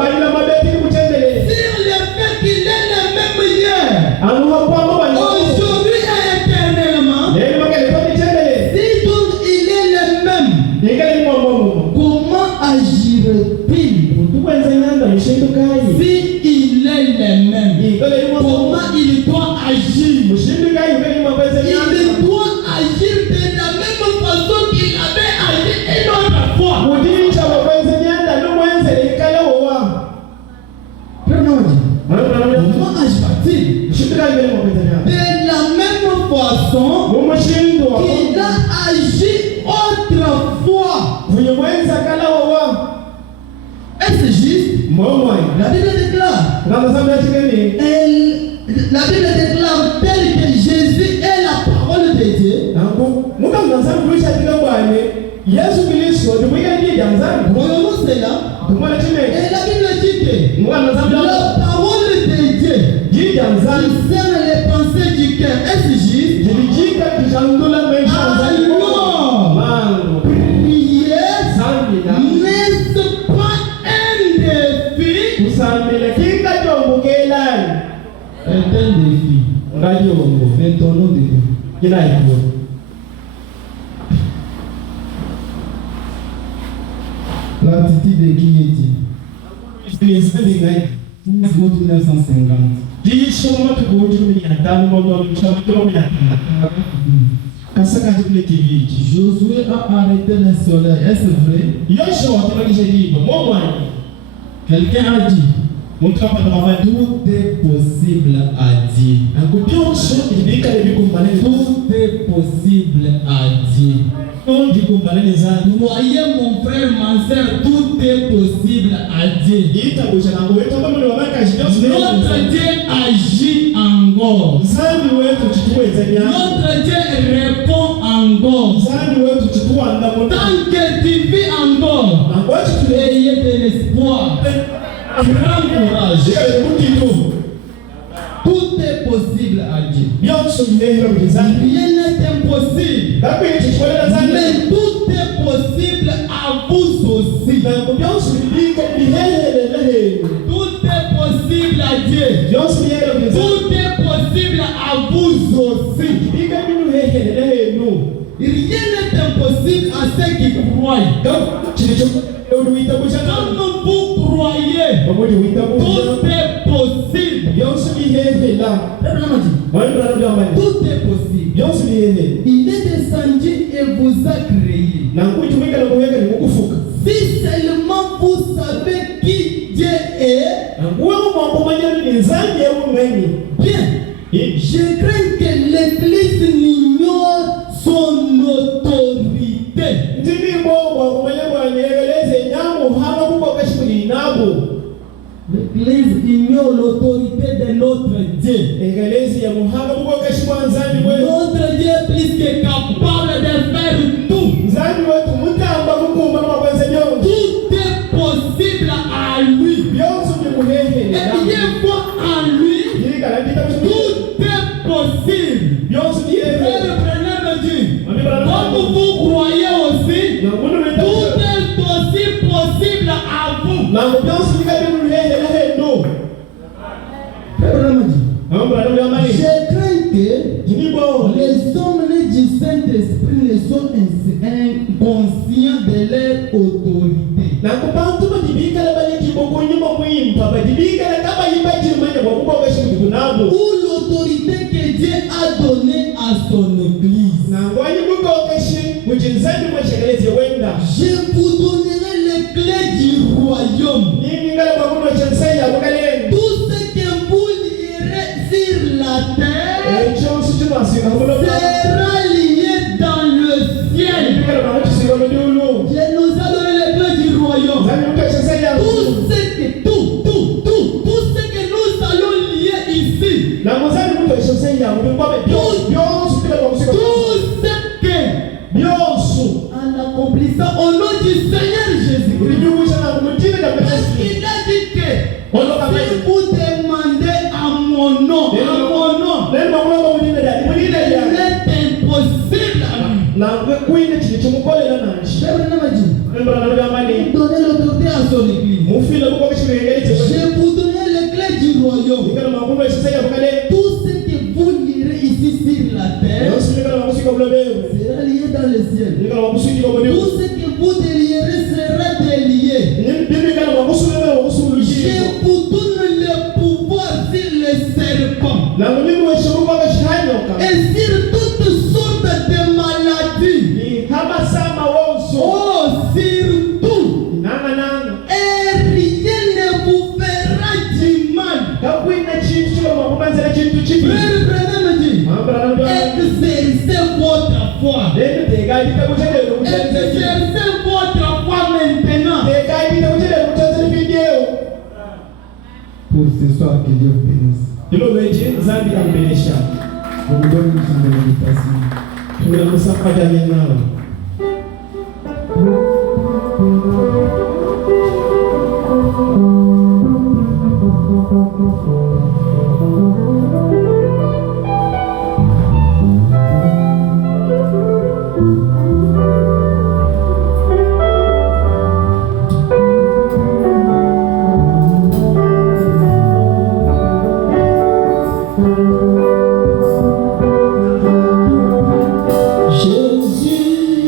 le fait qu'il est le même hier, aujourd'hui et éternellement. Si donc il est le même, comment agirait-il? Si il est le même, comment il doit agir? Il doit agir de la même façon qu'il avait agi une autre fois. Comment agit-il? De la même façon qu'il a agi autrefois. Est-ce juste? La Bible déclare. La Bible déclare tel que Jésus est la parole de Dieu. Voyons cela. Et la Bible dit que la parole de Dieu discerne les pensées du cœur. Est-ce juste? Alors, prier n'est-ce pas un défi? C'est un défi. Mais ton nom de Dieu. L'attitude de qui est-il? 1950. Josué a arrêté le soleil. Est-ce vrai? Quelqu'un a dit tout est possible à Dieu. Tout est possible à Dieu. Voyez mon frère, ma soeur, tout est possible à Dieu. Notre Dieu agit encore. Notre Dieu répond encore. Tant que tu vis encore, ayez de l'espoir. Grand courage. Tout est possible à Dieu. Rien n'est impossible. Mais tout est possible à vous aussi. Tout est possible à Dieu. Tout est possible à vous aussi. Rien n'est impossible à ceux qui croient. Comme vous croyez, tout est possible. Tout est possible. Il est descendu et vous a créé. Si seulement vous savez qui Dieu est, bien, je crains que l'Église n'ignore son autorité. L'Église ignore l'autorité de notre Dieu. Notre Dieu est plus que capable de faire tout. Tout est possible à lui. Et ayez foi en lui. Tout est possible. Frère Branham dit, comme vous croyez aussi, tout est aussi possible à vous. Je sont inconscients de leur autorité. Ou l'autorité que Dieu a donnée à son église. Je vous donnerai les clés du royaume. Tout ce que vous lierez sur la terre sera lié dans le ciel. Dieu nous a donné les clés du royaume. Tout ce que nous allons lier ici, tout ce que en accomplissant au nom du Seigneur Jésus. Parce qu'il a dit que si vous demandez à mon nom, il est impossible à lui. Donnez l'autorité à son église. Je vous donne les clés du royaume. Tout ce que vous lirez ici sur la terre sera lié dans le ciel. Tout ce que vous délierez sera délié. Je vous donne le pouvoir sur les serpents et sur toutes sortes de maladies. Oh, surtout. Et rien ne vous fera du mal. Frère Branham dit, exercez votre foi. Exercez votre foi maintenant. Pour ce soir, que Dieu vous bénisse. On vous donne une chance de méditation. Jésus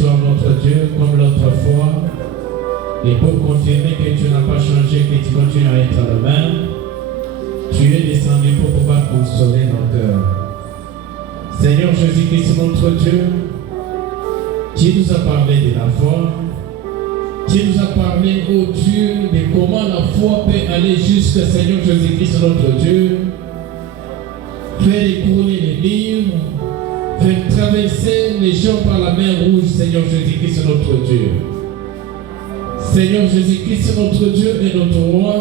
soir, notre Dieu, comme l'autre fois, et pour confirmer que tu n'as pas changé, que tu continues à être le même, tu es descendu pour pouvoir consoler nos cœurs. Seigneur Jésus-Christ, notre Dieu, tu nous as parlé de la foi, tu nous as parlé, oh Dieu, de comment la foi peut aller jusqu'à Seigneur Jésus-Christ, notre Dieu, faire écouler les livres, faire traverser les gens par la mer rouge, Seigneur Jésus-Christ, notre Dieu. Seigneur Jésus-Christ, notre Dieu et notre roi,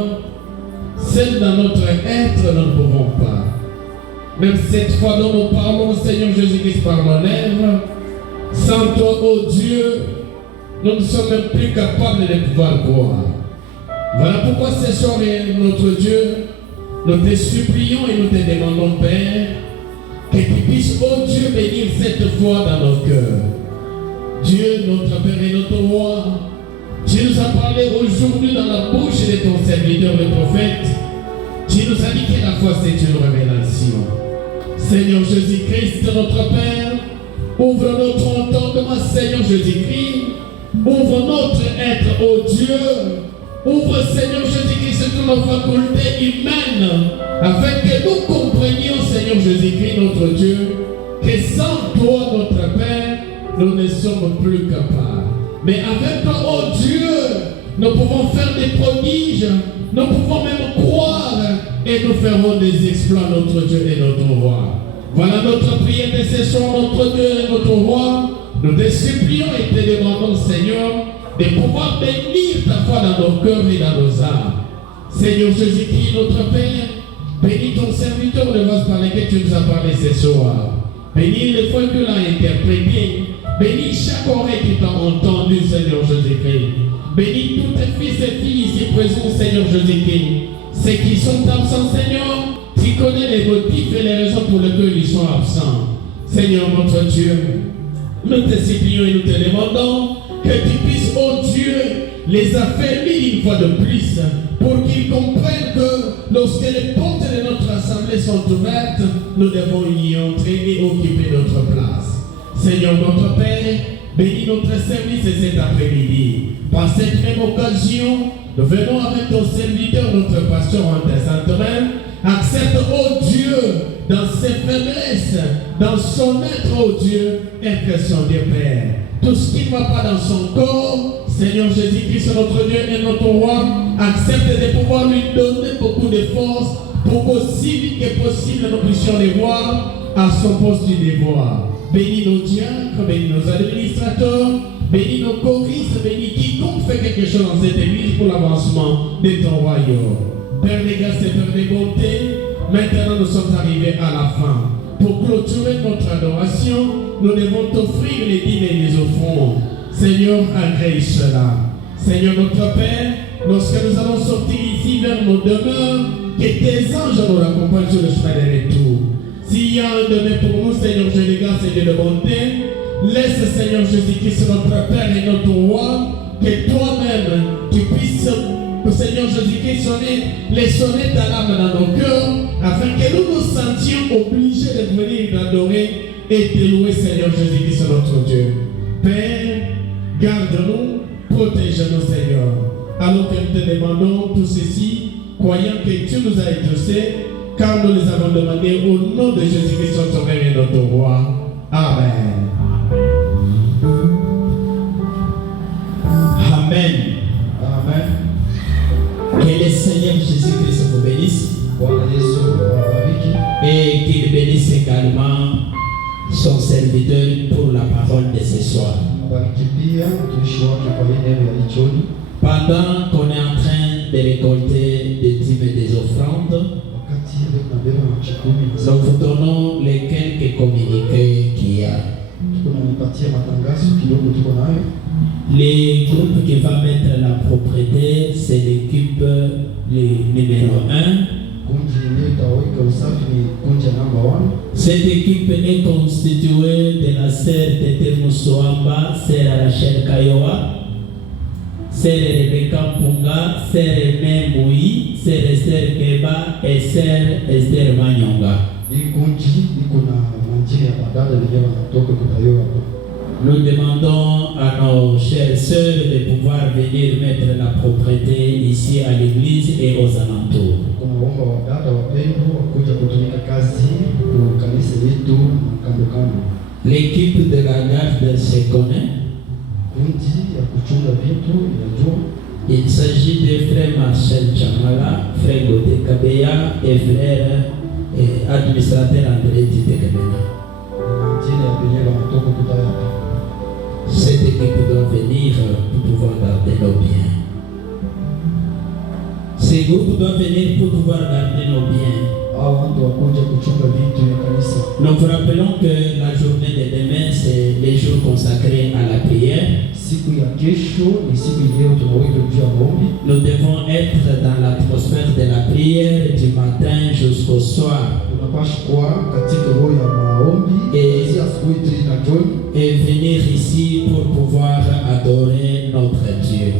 seul dans notre être, nous ne pouvons pas. Même cette fois dont nous parlons, Seigneur Jésus-Christ, par nos lèvres, sans toi, oh Dieu, nous ne sommes même plus capables de pouvoir croire. Voilà pourquoi ce soir, notre Dieu, nous te supplions et nous te demandons, Père, que tu puisses, oh Dieu, bénir cette foi dans nos cœurs. Dieu, notre Père et notre roi, tu nous as parlé aujourd'hui dans la bouche de ton serviteur, le prophète. Tu nous as dit que la foi, c'est une révélation. Seigneur Jésus-Christ, notre Père, ouvre notre entendement, Seigneur Jésus-Christ. Ouvre notre être, ô Dieu. Ouvre, Seigneur Jésus-Christ, toutes nos facultés humaines, afin que nous comprenions, Seigneur Jésus-Christ, notre Dieu, que sans toi, notre Père, nous ne sommes plus capables. Mais avec toi, oh Dieu, nous pouvons faire des prodiges, nous pouvons même croire et nous ferons des exploits, notre Dieu et notre roi. Voilà notre prière de ce soir, notre Dieu et notre roi. Nous te supplions et te demandons, Seigneur, de pouvoir bénir ta foi dans nos cœurs et dans nos âmes. Seigneur Jésus-Christ, notre Père, bénis ton serviteur, le vase par lequel tu nous as parlé ce soir. Bénis les fois que l'on a interprété. Bénis chaque oreille qui t'a entendu, Seigneur Jésus-Christ. Bénis tous tes fils et filles ici présents, Seigneur Jésus-Christ. Ceux qui sont absents, Seigneur, tu connais les motifs et les raisons pour lesquelles ils sont absents. Seigneur notre Dieu, nous te supplions et nous te demandons que tu puisses, oh Dieu, les affermir une fois de plus pour qu'ils comprennent que lorsque les portes de notre assemblée sont ouvertes, nous devons y entrer et occuper notre place. Seigneur notre Père, bénis notre service cet après-midi. Par cette même occasion, nous venons avec ton serviteur, notre pasteur en tes saintes mains. Accepte, oh Dieu, dans ses faiblesses, dans son être, oh Dieu, et que son Dieu Père. Tout ce qui ne va pas dans son corps, Seigneur Jésus-Christ, notre Dieu et notre roi, accepte de pouvoir lui donner beaucoup de force pour qu'aussi vite que possible nous puissions les voir à son poste du devoir. Bénis nos diacres, bénis nos administrateurs, bénis nos choristes, bénis quiconque fait quelque chose dans cette église pour l'avancement de ton royaume. Père des grâces et Père des bontés, maintenant nous sommes arrivés à la fin. Pour clôturer notre adoration, nous devons t'offrir les dîmes et les offrandes. Seigneur, agrée cela. Seigneur notre Père, lorsque nous allons sortir ici vers nos demeures, que tes anges nous accompagnent sur le chemin de retour. S'il y a un demeure pour nous, Seigneur, je les grâce et de bonté, laisse, Seigneur Jésus-Christ, notre Père et notre Roi, que toi-même, tu puisses, Seigneur Jésus-Christ, sonner les sonnettes d'alarme dans nos cœurs, afin que nous nous sentions obligés de venir t'adorer et te louer, Seigneur Jésus-Christ, notre Dieu. Père, garde-nous, protège-nous, Seigneur. Alors que nous te demandons tout ceci, croyant que tu nous as exaucés, car nous les avons demandés au nom de Jésus-Christ, notre Sauveur et notre Roi. Amen. Amen. Amen. Que le Seigneur Jésus-Christ vous bénisse. Et qu'il bénisse également son serviteur pour la parole de ce soir. Pendant qu'on est en train de récolter des dîmes et des offrandes, nous vous donnons les quelques communiqués qu'il y a. Les groupes qui vont mettre la propriété, c'est l'équipe numéro 1. Cette équipe est constituée de la sœur Tete Moussoamba, sœur Rachel Kayoa, sœur Rebecca Mpunga, sœur Aimé Moui, sœur Esther Keba et sœur Esther Manyonga. Nous demandons à nos chères sœurs de pouvoir venir mettre la propreté ici à l'église et aux alentours. L'équipe de la garde se connaît. Il s'agit de frère Marcel Chamala, frère Godé Kabeya et frère administrateur André Titekemena. Cette équipe doit venir pour pouvoir garder nos biens. Ces groupes doivent venir pour pouvoir garder nos biens. Nous vous rappelons que la journée de demain, c'est les jours consacrés à la prière. Nous devons être dans l'atmosphère de la prière du matin jusqu'au soir. Et venir ici pour pouvoir adorer notre Dieu.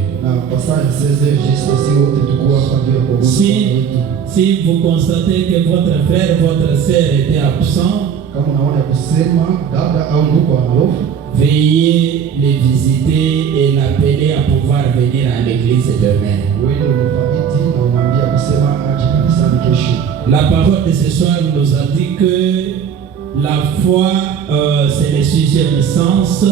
Si vous constatez que votre frère, votre sœur était absent, veuillez les visiter et l'appeler à pouvoir venir à l'église demain. La parole de ce soir nous a dit que la foi, c'est le sixième sens.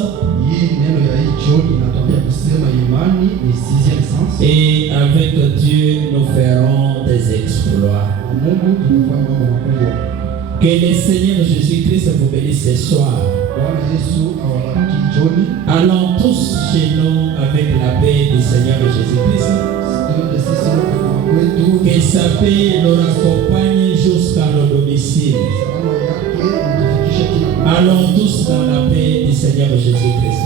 Et avec Dieu, nous ferons des exploits. Que le Seigneur Jésus-Christ vous bénisse ce soir. Allons tous chez nous avec la paix du Seigneur Jésus-Christ. Que sa paix nous accompagne jusqu'à nos domiciles. Allons tous dans la paix du Seigneur Jésus-Christ.